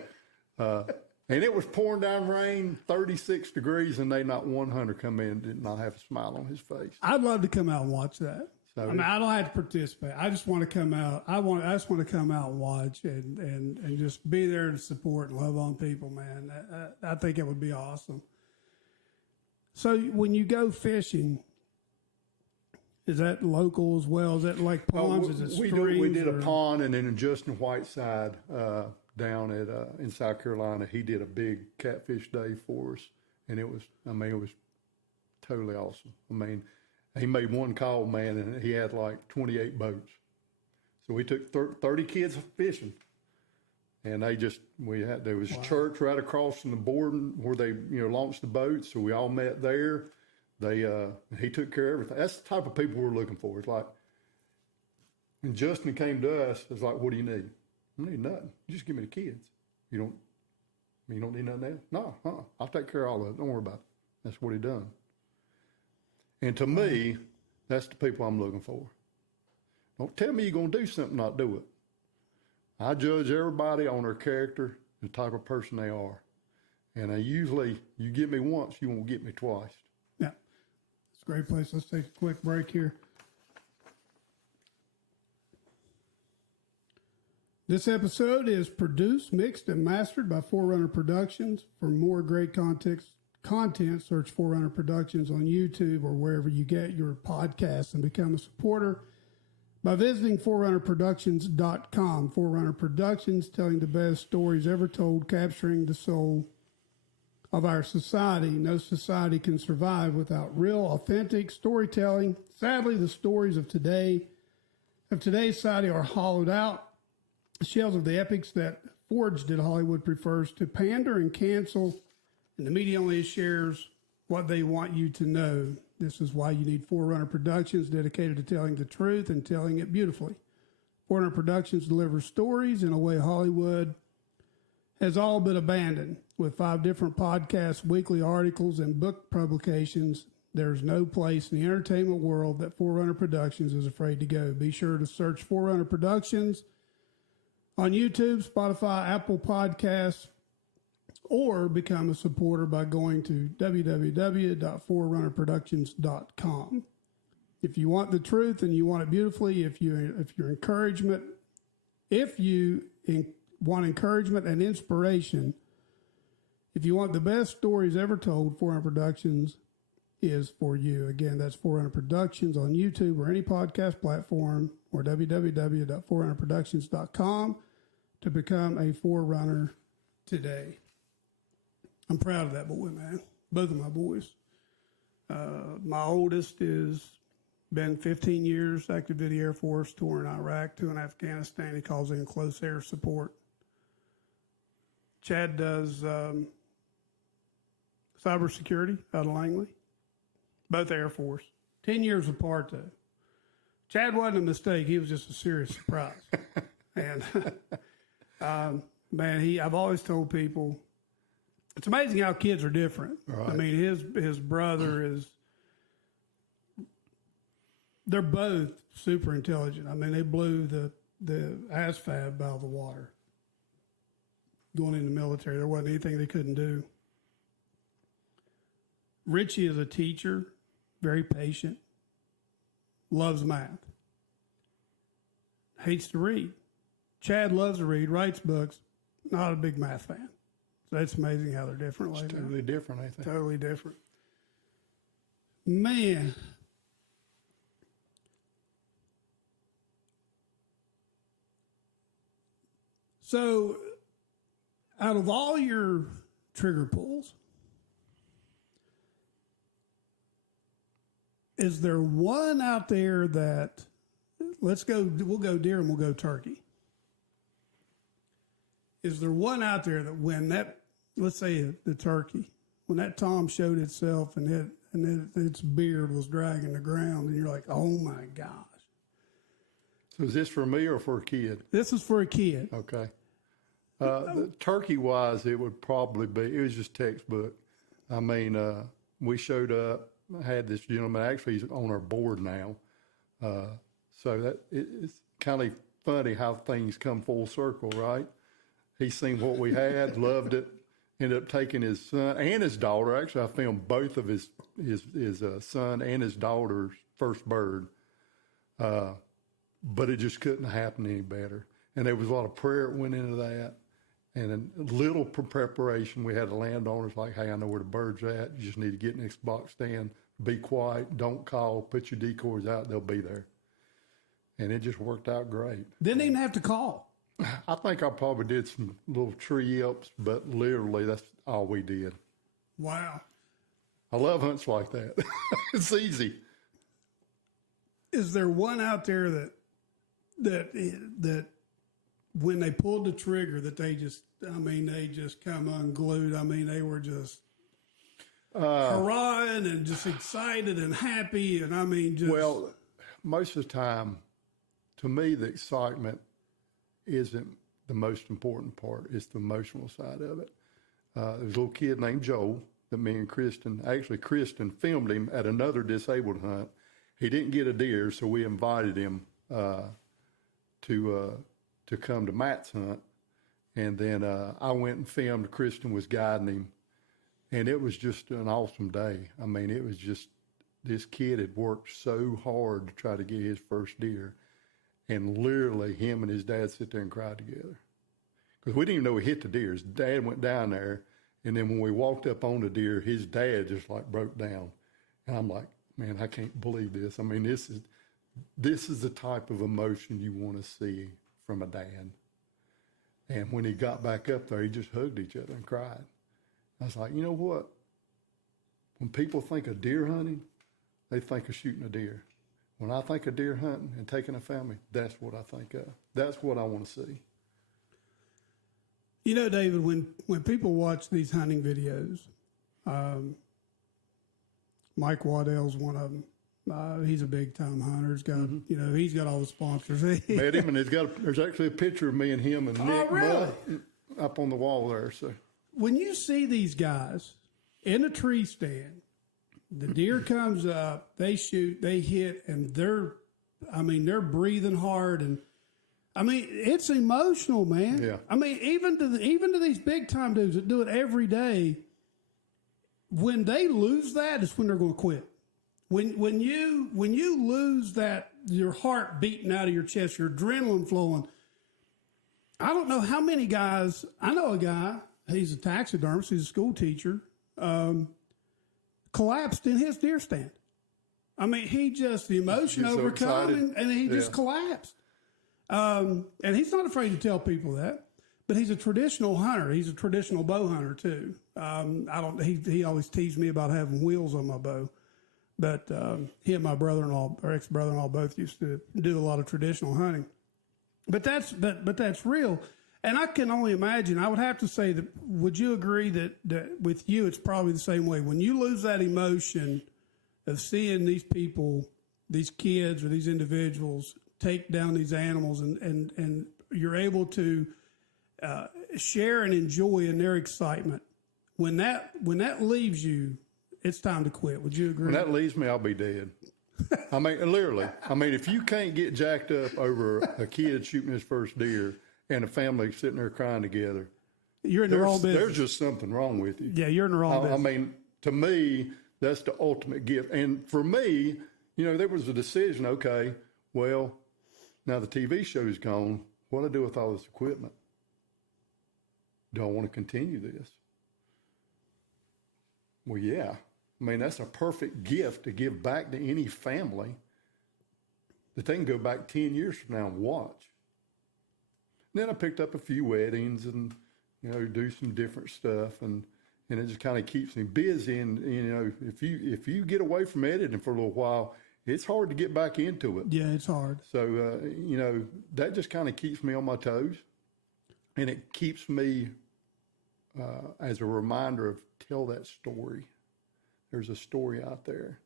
and it was pouring down rain, 36 degrees, and not one hunter come in did not have a smile on his face. I'd love to come out and watch that. So, I mean, I don't have to participate. I just want to come out. I just want to come out and watch and just be there to support and love on people, man. I think it would be awesome. So when you go fishing, is that local as well? Is that like ponds? Is it streams? We did a pond, and then Justin Whiteside down at in South Carolina, he did a big catfish day for us, and it was totally awesome. I mean, he made one call, man, and he had like 28 boats. So we took 30 kids fishing, and there was church right across from the board where they launched the boats. So we all met there. He took care of everything. That's the type of people we're looking for. It's like, when Justin came to us, it's like, what do you need? I don't need nothing. You just give me the kids. You don't need nothing else? No, I'll take care of all of it. Don't worry about it. That's what he done. And to me, that's the people I'm looking for. Don't tell me you're going to do something, not do it. I judge everybody on their character, the type of person they are. And usually, you get me once, you won't get me twice. Yeah, it's a great place. Let's take a quick break here. This episode is produced, mixed, and mastered by Forerunner Productions. For more great content, search Forerunner Productions on YouTube or wherever you get your podcasts, and become a supporter by visiting forerunnerproductions.com. Forerunner Productions, telling the best stories ever told, capturing the soul of our society. No society can survive without real, authentic storytelling. Sadly, the stories of today's society are hollowed out. The shells of the epics that forged it, Hollywood prefers to pander and cancel, and the media only shares what they want you to know. This is why you need Forerunner Productions, dedicated to telling the truth and telling it beautifully. Forerunner Productions delivers stories in a way Hollywood has all but abandoned. With 5 different podcasts, weekly articles, and book publications, there's no place in the entertainment world that Forerunner Productions is afraid to go. Be sure to search Forerunner Productions on YouTube, Spotify, Apple Podcasts, or become a supporter by going to www.forerunnerproductions.com. If you want the truth and you want it beautifully, if you want encouragement and inspiration, if you want the best stories ever told, Forerunner Productions is for you. Again, that's Forerunner Productions on YouTube or any podcast platform, or www.forerunnerproductions.com to become a Forerunner today. I'm proud of that boy, man. Both of my boys. My oldest is been 15 years active duty Air Force, tour in Iraq, 2 in Afghanistan. He calls in close air support. Chad does cybersecurity out of Langley. Both Air Force. 10 years apart, though. Chad wasn't a mistake. He was just a serious surprise. And, man, I've always told people, it's amazing how kids are different. Right. I mean, his brother they're both super intelligent. I mean, they blew the ASFAB out of the water. Going in the military, there wasn't anything they couldn't do. Richie is a teacher, very patient, loves math, hates to read. Chad loves to read, writes books, not a big math fan. So it's amazing how they're different like that. Totally different, I think. Totally different. Man. So Out of all your trigger pulls, is there one out there that, we'll go deer and we'll go turkey. Is there one out there that when that, let's say the turkey, when that tom showed itself and its beard was dragging the ground and you're like, oh my gosh. So is this for me or for a kid? This is for a kid. Okay. Turkey-wise, it would probably be, it was just textbook. I mean, we showed up, had this gentleman, actually he's on our board now. So that it's kind of funny how things come full circle, right? He's seen what we had, loved it, ended up taking his son and his daughter. Actually, I filmed both of his son and his daughter's first bird. But it just couldn't happen any better. And there was a lot of prayer that went into that. And a little preparation. We had the landowners like, hey, I know where the bird's at. You just need to get next box stand, be quiet, don't call, put your decoys out, they'll be there. And it just worked out great. Didn't even have to call. I think I probably did some little tree yips, but literally that's all we did. Wow. I love hunts like that. It's easy. Is there one out there that when they pulled the trigger that they just come unglued? I mean, they were just hurrahing and just excited and happy. And I mean, just. Well, most of the time, to me, the excitement isn't the most important part. It's the emotional side of it. There's a little kid named Joel that me and Kristen filmed him at another disabled hunt. He didn't get a deer, so we invited him to come to Matt's hunt. And then I went and filmed. Kristen was guiding him. And it was just an awesome day. I mean, it was just, this kid had worked so hard to try to get his first deer. And literally, him and his dad sit there and cried together. Because we didn't even know he hit the deer. His dad went down there, and then when we walked up on the deer, his dad just like broke down. And I'm like, man, I can't believe this. I mean, this is the type of emotion you want to see from a dad. And when he got back up there, he just hugged each other and cried. I was like, you know what? When people think of deer hunting, they think of shooting a deer. When I think of deer hunting and taking a family, that's what I think of. That's what I want to see. You know, David, when people watch these hunting videos, Mike Waddell's one of them. He's a big time hunter. He's got, he's got all the sponsors. Met him, and there's actually a picture of me and him and Nick really? up on the wall there. So when you see these guys in a tree stand, the deer comes up, they shoot, they hit, and they're breathing hard, and I mean, it's emotional, man. Yeah. I mean, even to these big time dudes that do it every day, when they lose that, is when they're going to quit. When you lose that, your heart beating out of your chest, your adrenaline flowing. I don't know how many guys. I know a guy. He's a taxidermist. He's a school teacher. Collapsed in his deer stand. I mean, the emotion overcome, and he just collapsed. And he's not afraid to tell people that, but he's a traditional hunter. He's a traditional bow hunter too. He always teased me about having wheels on my bow, but he and my brother-in-law, or ex-brother-in-law, both used to do a lot of traditional hunting. But that's real. And I can only imagine, I would have to say that, would you agree that with you, it's probably the same way? When you lose that emotion of seeing these people, these kids or these individuals take down these animals and you're able to share and enjoy in their excitement, when that leaves you, it's time to quit. Would you agree? When that leaves me, I'll be dead. I mean, literally. I mean, if you can't get jacked up over a kid shooting his first deer, and a family sitting there crying together, you're in the wrong business. There's just something wrong with you. Yeah, you're in the wrong business. I mean, to me, that's the ultimate gift. And for me, there was a decision, okay, well, now the TV show's gone. What do I do with all this equipment? Do I want to continue this? Well, yeah. I mean, that's a perfect gift to give back to any family that they can go back 10 years from now and watch. Then I picked up a few weddings and do some different stuff, and it just kind of keeps me busy. And if you get away from editing for a little while, it's hard to get back into it. Yeah, it's hard. So that just kind of keeps me on my toes, and it keeps me as a reminder of tell that story. There's a story out there.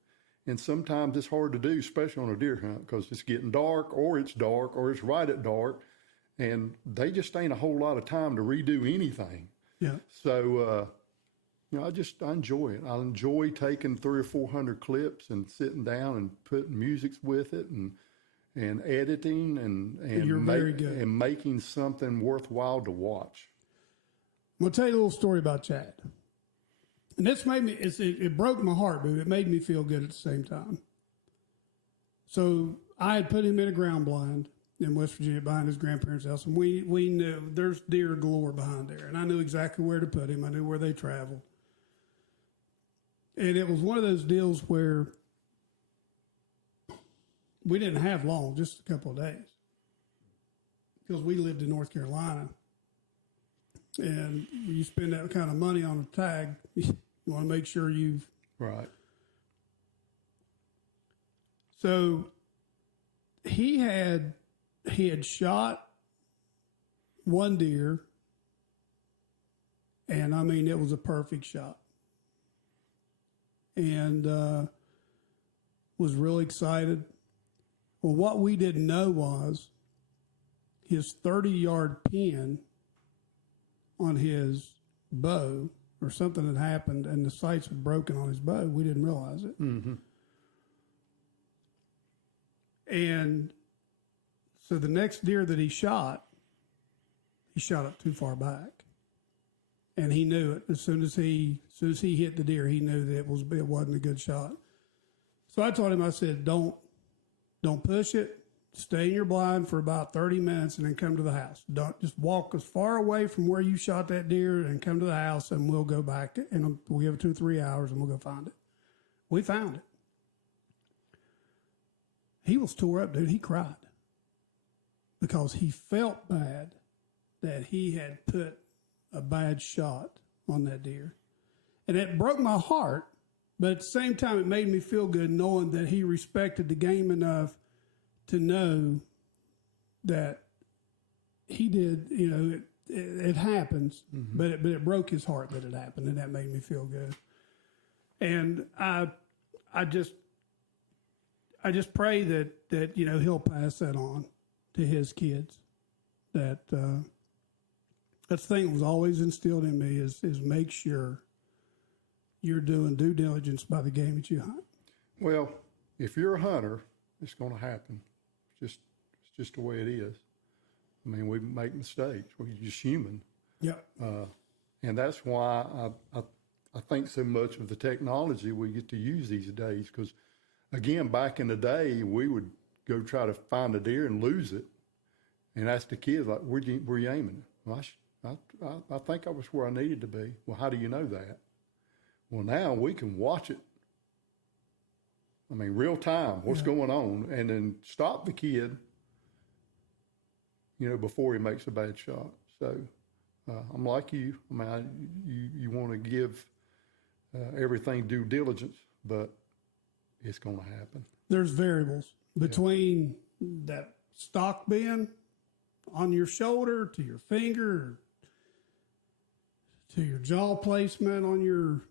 And sometimes it's hard to do, especially on a deer hunt, because it's getting dark, or it's right at dark, and they just ain't a whole lot of time to redo anything. Yeah. So, I enjoy it. I enjoy taking 300 or 400 clips and sitting down and putting music with it and editing and You're very good. And making something worthwhile to watch. I'm going to tell you a little story about Chad. And this made me, it broke my heart, but it made me feel good at the same time. So I had put him in a ground blind in West Virginia behind his grandparents' house, and we knew there's deer galore behind there. And I knew exactly where to put him. I knew where they traveled. And it was one of those deals where we didn't have long, just a couple of days, because we lived in North Carolina. And you spend that kind of money on a tag, you want to make sure you've... Right. So he had shot one deer, and I mean, it was a perfect shot. And was really excited. Well, what we didn't know was his 30-yard pin on his bow, or something had happened, and the sights had broken on his bow. We didn't realize it. Mm-hmm. And so the next deer that he shot up too far back, and he knew it as soon as he hit the deer. He knew that it wasn't a good shot. So I told him, I said, don't push it. Stay in your blind for about 30 minutes and then come to the house. Don't just walk as far away from where you shot that deer and come to the house, and we'll go back, and we'll give it 2 or 3 hours and we'll go find it. We found it. He was tore up, dude. He cried because he felt bad that he had put a bad shot on that deer. And it broke my heart, but at the same time, it made me feel good knowing that he respected the game enough to know that he did, it happens, mm-hmm. but it broke his heart that it happened, and that made me feel good. And I just pray that he'll pass that on to his kids. That's the thing that was always instilled in me is make sure you're doing due diligence by the game that you hunt. Well, if you're a hunter, it's going to happen. It's just the way it is. I mean, we make mistakes. We're just human. Yeah. And that's why I think so much of the technology we get to use these days. Because, again, back in the day, we would go try to find a deer and lose it, and ask the kids, like, where you aiming? Well, I think I was where I needed to be. Well, how do you know that? Well, now we can watch it. I mean, real time, what's going on, and then stop the kid, before he makes a bad shot. So I'm like you. I mean, you want to give everything due diligence, but it's going to happen. There's variables between that stock being on your shoulder to your finger to your jaw placement on your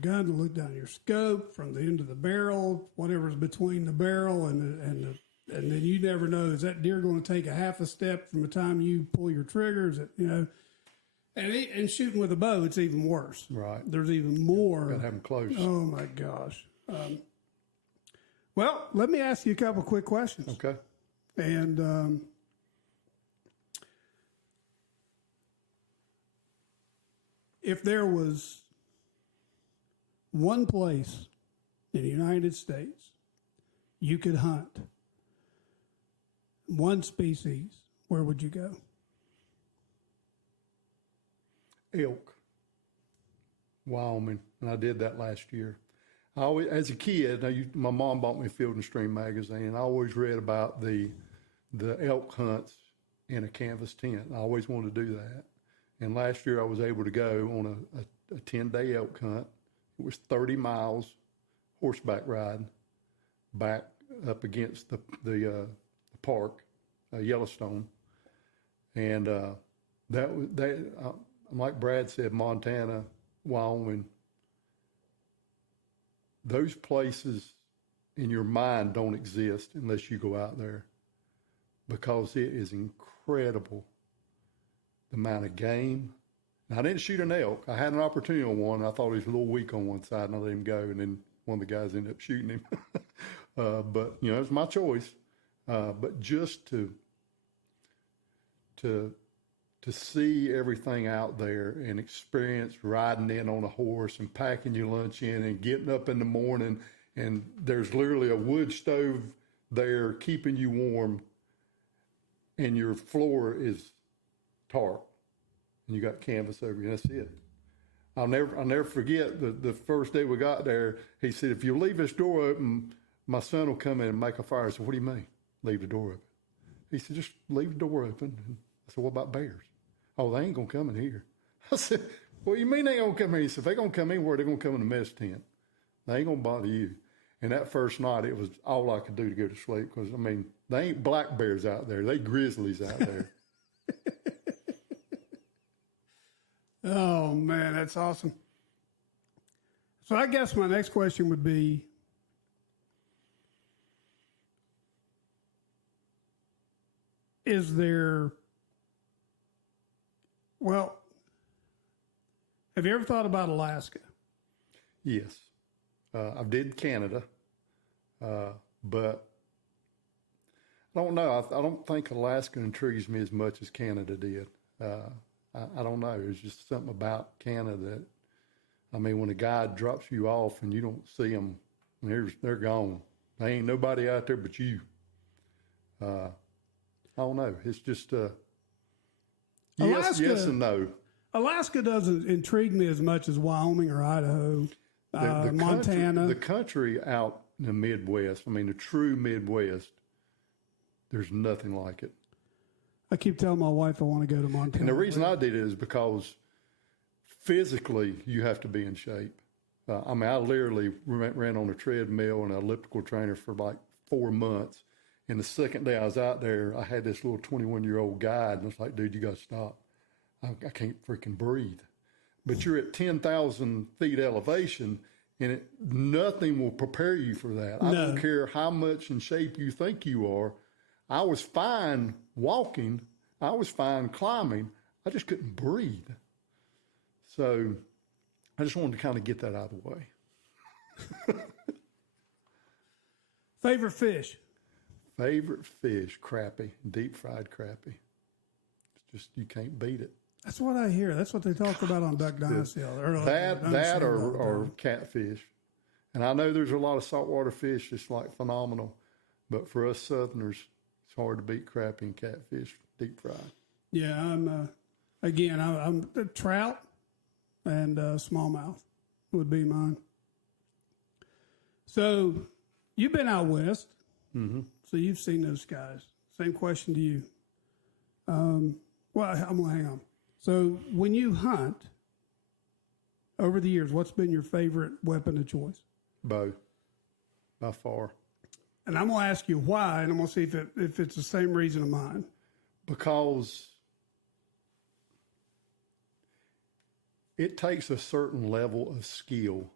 gun to look down your scope from the end of the barrel, whatever's between the barrel and then you never know, is that deer going to take a half a step from the time you pull your trigger? Is it, and shooting with a bow, it's even worse. Right. There's even more. Got to have them close. Oh my gosh. Well, let me ask you a couple quick questions. Okay. And if there was one place in the United States you could hunt one species, where would you go? Elk, Wyoming, and I did that last year. I always, as a kid, my mom bought me Field and Stream magazine, and I always read about the elk hunts in a canvas tent. I always wanted to do that, And last year I was able to go on a 10-day elk hunt. It was 30 miles horseback riding back up against the park, Yellowstone. And like Brad said, Montana, Wyoming, those places in your mind don't exist unless you go out there, because it is incredible the amount of game. Now, I didn't shoot an elk. I had an opportunity on one. I thought he was a little weak on one side, and I let him go, and then one of the guys ended up shooting him. But, you know, it was my choice. But just to see everything out there and experience riding in on a horse and packing your lunch in and getting up in the morning, and there's literally a wood stove there keeping you warm, and your floor is tarp, and you got canvas over you. That's it. I'll never forget the first day we got there. He said, "If you leave this door open, my son will come in and make a fire." I said, "What do you mean, leave the door open?" He said, "Just leave the door open." And I said, "What about bears?" "Oh, they ain't gonna come in here." I said, "What do you mean they ain't gonna come in?" He said, "If they gonna come in, where they gonna come in the mess tent? They ain't gonna bother you." And that first night, it was all I could do to go to sleep, because I mean, they ain't black bears out there; they grizzlies out there. Oh, man, that's awesome. So I guess my next question would be, is there, well, have you ever thought about Alaska? Yes. I did Canada, but I don't know. I don't think Alaska intrigues me as much as Canada did. I don't know. There's just something about Canada that, I mean, when a guide drops you off and you don't see them, they're gone. There ain't nobody out there but you. I don't know. It's just yes and no. Alaska doesn't intrigue me as much as Wyoming or Idaho, Montana. The country out in the Midwest, I mean, the true Midwest, there's nothing like it. I keep telling my wife I want to go to Montana. And the reason I did it is because physically you have to be in shape. I mean, I literally ran on a treadmill and an elliptical trainer for like 4 months. And the second day I was out there, I had this little 21-year-old guide, and I was like, "Dude, you got to stop. I can't freaking breathe." But you're at 10,000 feet elevation, and nothing will prepare you for that. I don't care how much in shape you think you are. I was fine walking. I was fine climbing. I just couldn't breathe. So I just wanted to kind of get that out of the way. Favorite fish? Favorite fish, crappie, deep fried crappie. It's just, you can't beat it. That's what I hear. That's what they talk about on Duck Dynasty. That or catfish. And I know there's a lot of saltwater fish that's like phenomenal, but for us Southerners, it's hard to beat crappie and catfish deep fried. Yeah, I'm trout and smallmouth would be mine. So you've been out west, so you've seen those guys. Same question to you. Well, I'm going to hang on. So when you hunt, over the years, what's been your favorite weapon of choice? Bow, by far. And I'm going to ask you why, and I'm going to see if it's the same reason of mine. Because it takes a certain level of skill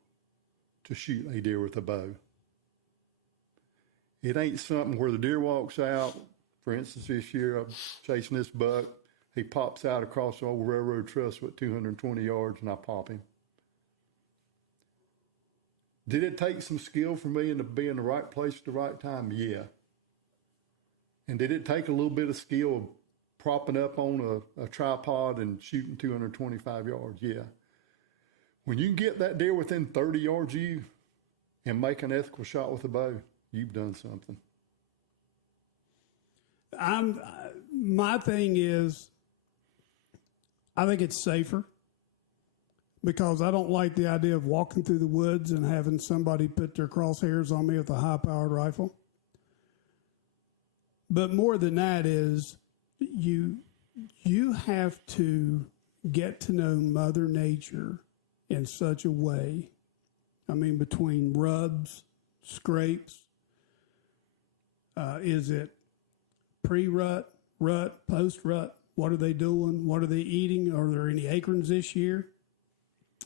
to shoot a deer with a bow. It ain't something where the deer walks out. For instance, this year I'm chasing this buck. He pops out across the old railroad trestle at 220 yards, and I pop him. Did it take some skill for me to be in the right place at the right time? Yeah. And did it take a little bit of skill of propping up on a tripod and shooting 225 yards? Yeah. When you can get that deer within 30 yards of you and make an ethical shot with a bow, you've done something. My thing is, I think it's safer because I don't like the idea of walking through the woods and having somebody put their crosshairs on me with a high-powered rifle. But more than that is you have to get to know Mother Nature in such a way. I mean, between rubs, scrapes, is it pre-rut, rut, post-rut? What are they doing? What are they eating? Are there any acorns this year?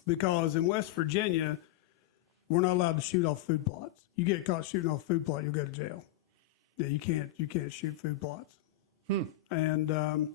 Because in West Virginia, we're not allowed to shoot off food plots. You get caught shooting off a food plot, you'll go to jail. Yeah, you can't shoot food plots. And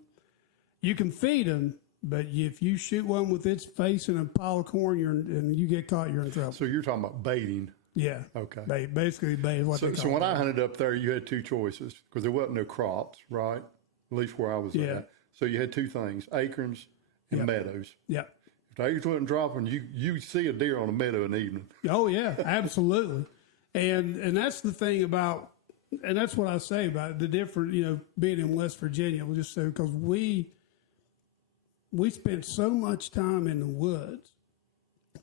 you can feed them, but if you shoot one with its face in a pile of corn, and you get caught, you're in trouble. So you're talking about baiting. Yeah. Okay. Basically, bait is what they call it. So when I hunted up there, you had two choices because there wasn't no crops, right? At least where I was at. So you had two things, acorns and meadows. Yeah. If the acorns wasn't dropping, you see a deer on a meadow in the evening. Oh, yeah, absolutely. And that's the thing about, and that's what I say about it, the different, being in West Virginia, we'll just say, because we spent so much time in the woods.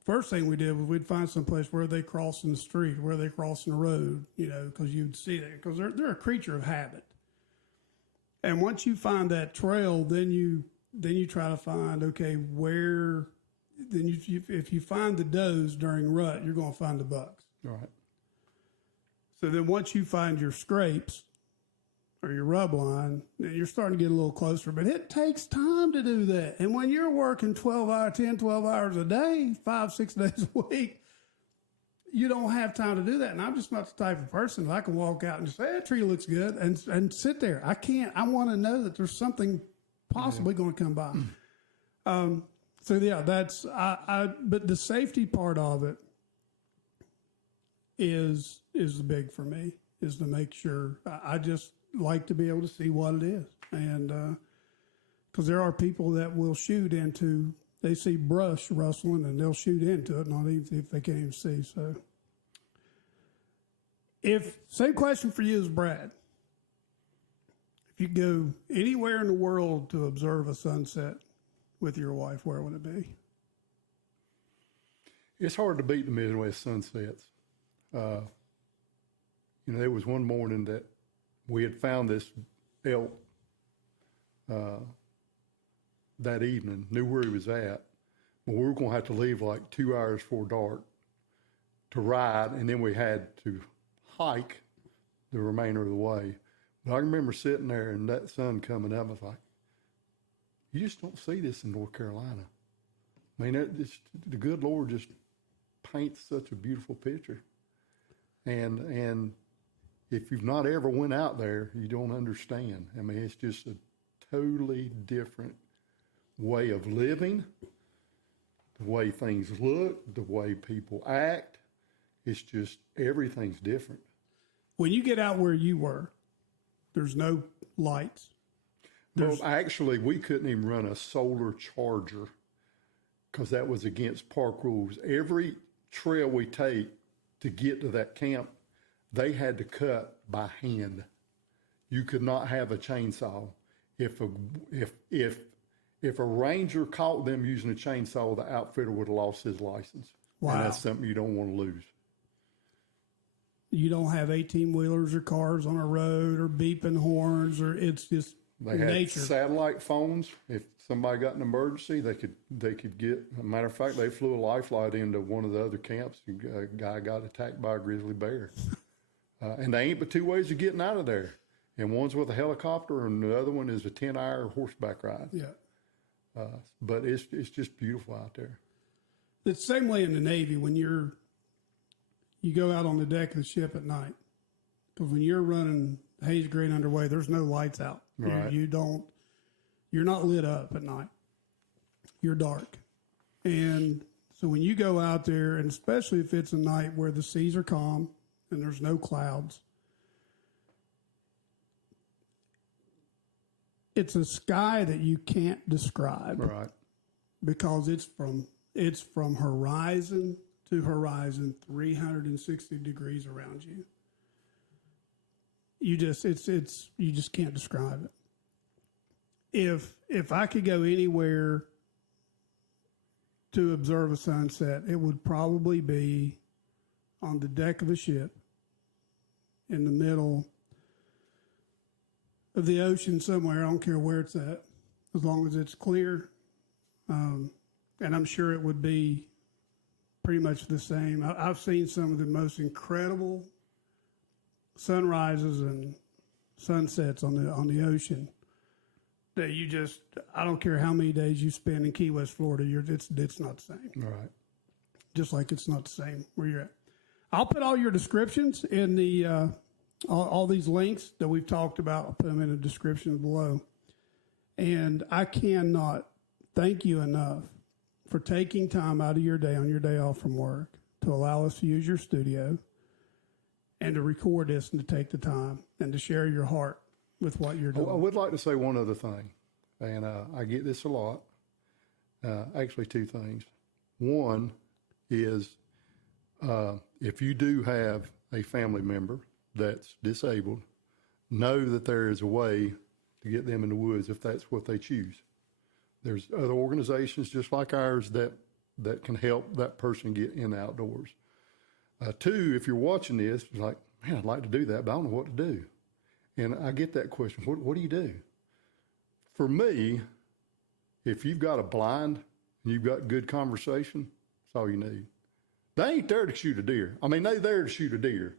First thing we did was we'd find some place where they crossing the street, where they crossing the road, because you'd see that, because they're a creature of habit. And once you find that trail, then you try to find, okay, where, if you find the does during rut, you're going to find the bucks. All right. So then once you find your scrapes or your rub line, then you're starting to get a little closer. But it takes time to do that. And when you're working 12 hours a day, 5-6 days a week, you don't have time to do that. And I'm just not the type of person that I can walk out and just say, that tree looks good, and sit there. I can't. I want to know that there's something possibly going to come by. So yeah, that's but the safety part of it is big for me, is to make sure. I just like to be able to see what it is, and because there are people that will shoot into, they see brush rustling and they'll shoot into it, not even if they can't even see. So, same question for you as Brad. If you go anywhere in the world to observe a sunset with your wife, where would it be? It's hard to beat the Midwest sunsets. There was one morning that we had found this elk that evening, knew where he was at, but we were going to have to leave like 2 hours before dark to ride, and then we had to hike the remainder of the way. But I remember sitting there and that sun coming up, I was like, you just don't see this in North Carolina. I mean, the good Lord just paints such a beautiful picture. And if you've not ever went out there, you don't understand. I mean, it's just a totally different way of living, the way things look, the way people act. It's just, everything's different. When you get out where you were, there's no lights. Well, actually, we couldn't even run a solar charger because that was against park rules. Every trail we take to get to that camp, they had to cut by hand. You could not have a chainsaw. If a ranger caught them using a chainsaw, the outfitter would have lost his license. Wow. And that's something you don't want to lose. You don't have 18-wheelers or cars on a road or beeping horns, or it's just They had nature. satellite phones. If somebody got an emergency, they could get. As a matter of fact, they flew a lifeline into one of the other camps. A guy got attacked by a grizzly bear, and they ain't but two ways of getting out of there. And one's with a helicopter, and the other one is a 10-hour horseback ride. Yeah, but it's just beautiful out there. It's the same way in the Navy when you go out on the deck of the ship at night, because when you're running haze grade underway, there's no lights out. Right. You're not lit up at night. You're dark. And so when you go out there, and especially if it's a night where the seas are calm and there's no clouds, it's a sky that you can't describe. Right. Because it's from horizon to horizon, 360 degrees around you. You just can't describe it. If I could go anywhere to observe a sunset, it would probably be on the deck of a ship in the middle of the ocean somewhere. I don't care where it's at, as long as it's clear. And I'm sure it would be pretty much the same. I've seen some of the most incredible sunrises and sunsets on the ocean that you just, I don't care how many days you spend in Key West, Florida, it's not the same. Right. Just like it's not the same where you're at. I'll put all your descriptions in the all these links that we've talked about. I'll put them in the description below. And I cannot thank you enough for taking time out of your day on your day off from work to allow us to use your studio and to record this and to take the time and to share your heart with what you're doing. I would like to say one other thing, and I get this a lot. Actually, two things. One is if you do have a family member that's disabled, know that there is a way to get them in the woods if that's what they choose. There's other organizations just like ours that can help that person get in the outdoors. Two, if you're watching this, it's like, man, I'd like to do that, but I don't know what to do. And I get that question, what do you do? For me, if you've got a blind and you've got good conversation, that's all you need. They ain't there to shoot a deer. I mean, they're there to shoot a deer.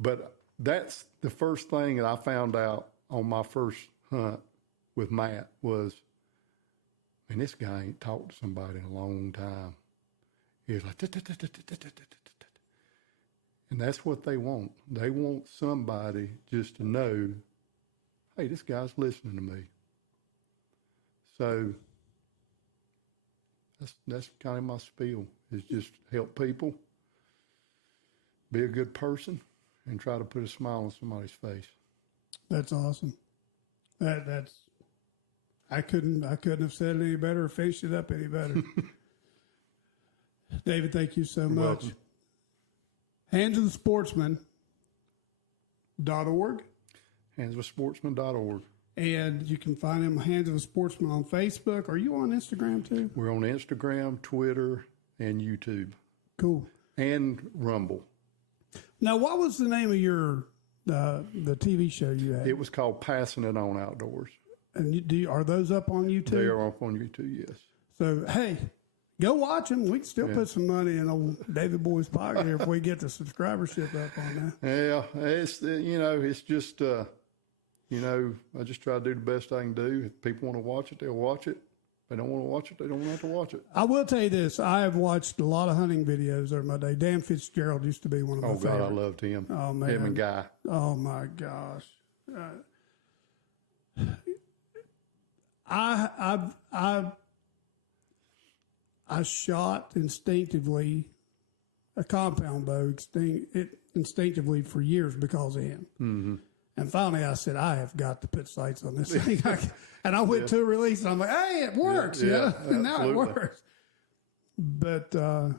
But that's the first thing that I found out on my first hunt with Matt was, man, this guy ain't talked to somebody in a long time. He was like, and that's what they want. They want somebody just to know, hey, this guy's listening to me. So that's kind of my spiel, is just help people, be a good person, and try to put a smile on somebody's face. That's awesome. That's I couldn't have said it any better or finished it up any better. David, thank you so much. Welcome. Handsofthesportsman.org. Handsofthesportsman.org. And you can find him, Hands of a Sportsman, on Facebook. Are you on Instagram too? We're on Instagram, Twitter, and YouTube. Cool. And Rumble. Now, what was the name of your the TV show you had? It was called Passing It On Outdoors. And are those up on YouTube? They are up on YouTube, yes. So, hey, go watch them. We can still put some money in old David Boy's pocket here if we get the subscribership up on that. Yeah, it's, it's just, I just try to do the best I can do. If people want to watch it, they'll watch it. If they don't want to watch it, they don't have to watch it. I will tell you this. I have watched a lot of hunting videos over my day. Dan Fitzgerald used to be one of my favorites. Oh, God, I loved him. Oh, man. Him and Guy. Oh, my gosh. I shot instinctively a compound bow instinctively for years because of him. Mm-hmm. And finally I said, I have got to put sights on this thing. And I went to a release and I'm like, hey, it works. And now it works. But I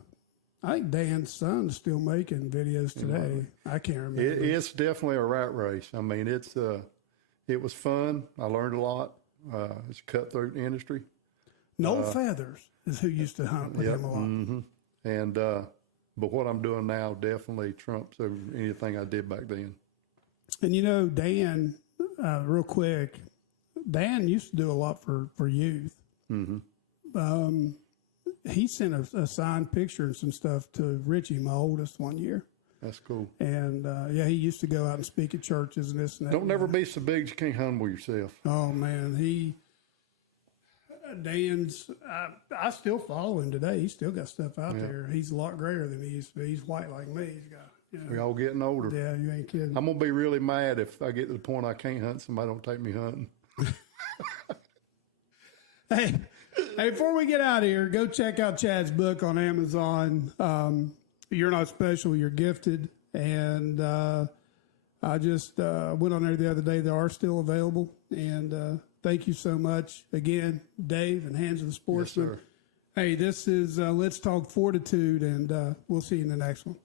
think Dan's son's still making videos today. I can't remember. It's definitely a rat race. I mean, it was fun. I learned a lot. It's a cutthroat industry. No Feathers is who used to hunt with him a lot. Mm-hmm. And but what I'm doing now definitely trumps over anything I did back then. And Dan, real quick, Dan used to do a lot for youth. Mm-hmm. He sent a signed picture and some stuff to Richie, my oldest, one year. That's cool. And he used to go out and speak at churches and this and that. Don't never be so big you can't humble yourself. Oh man, Dan's. I still follow him today. He's still got stuff out there. He's a lot grayer than he used to be. He's white like me. He's got. We all getting older. Yeah, you ain't kidding. I'm gonna be really mad if I get to the point I can't hunt. Somebody don't take me hunting. Hey, before we get out of here, go check out Chad's book on Amazon. You're Not Special, You're Gifted. And I just went on there the other day. They are still available. And thank you so much again, Dave and Hands of the Sportsman. Yes, sir. Hey, this is Let's Talk Fortitude, and we'll see you in the next one.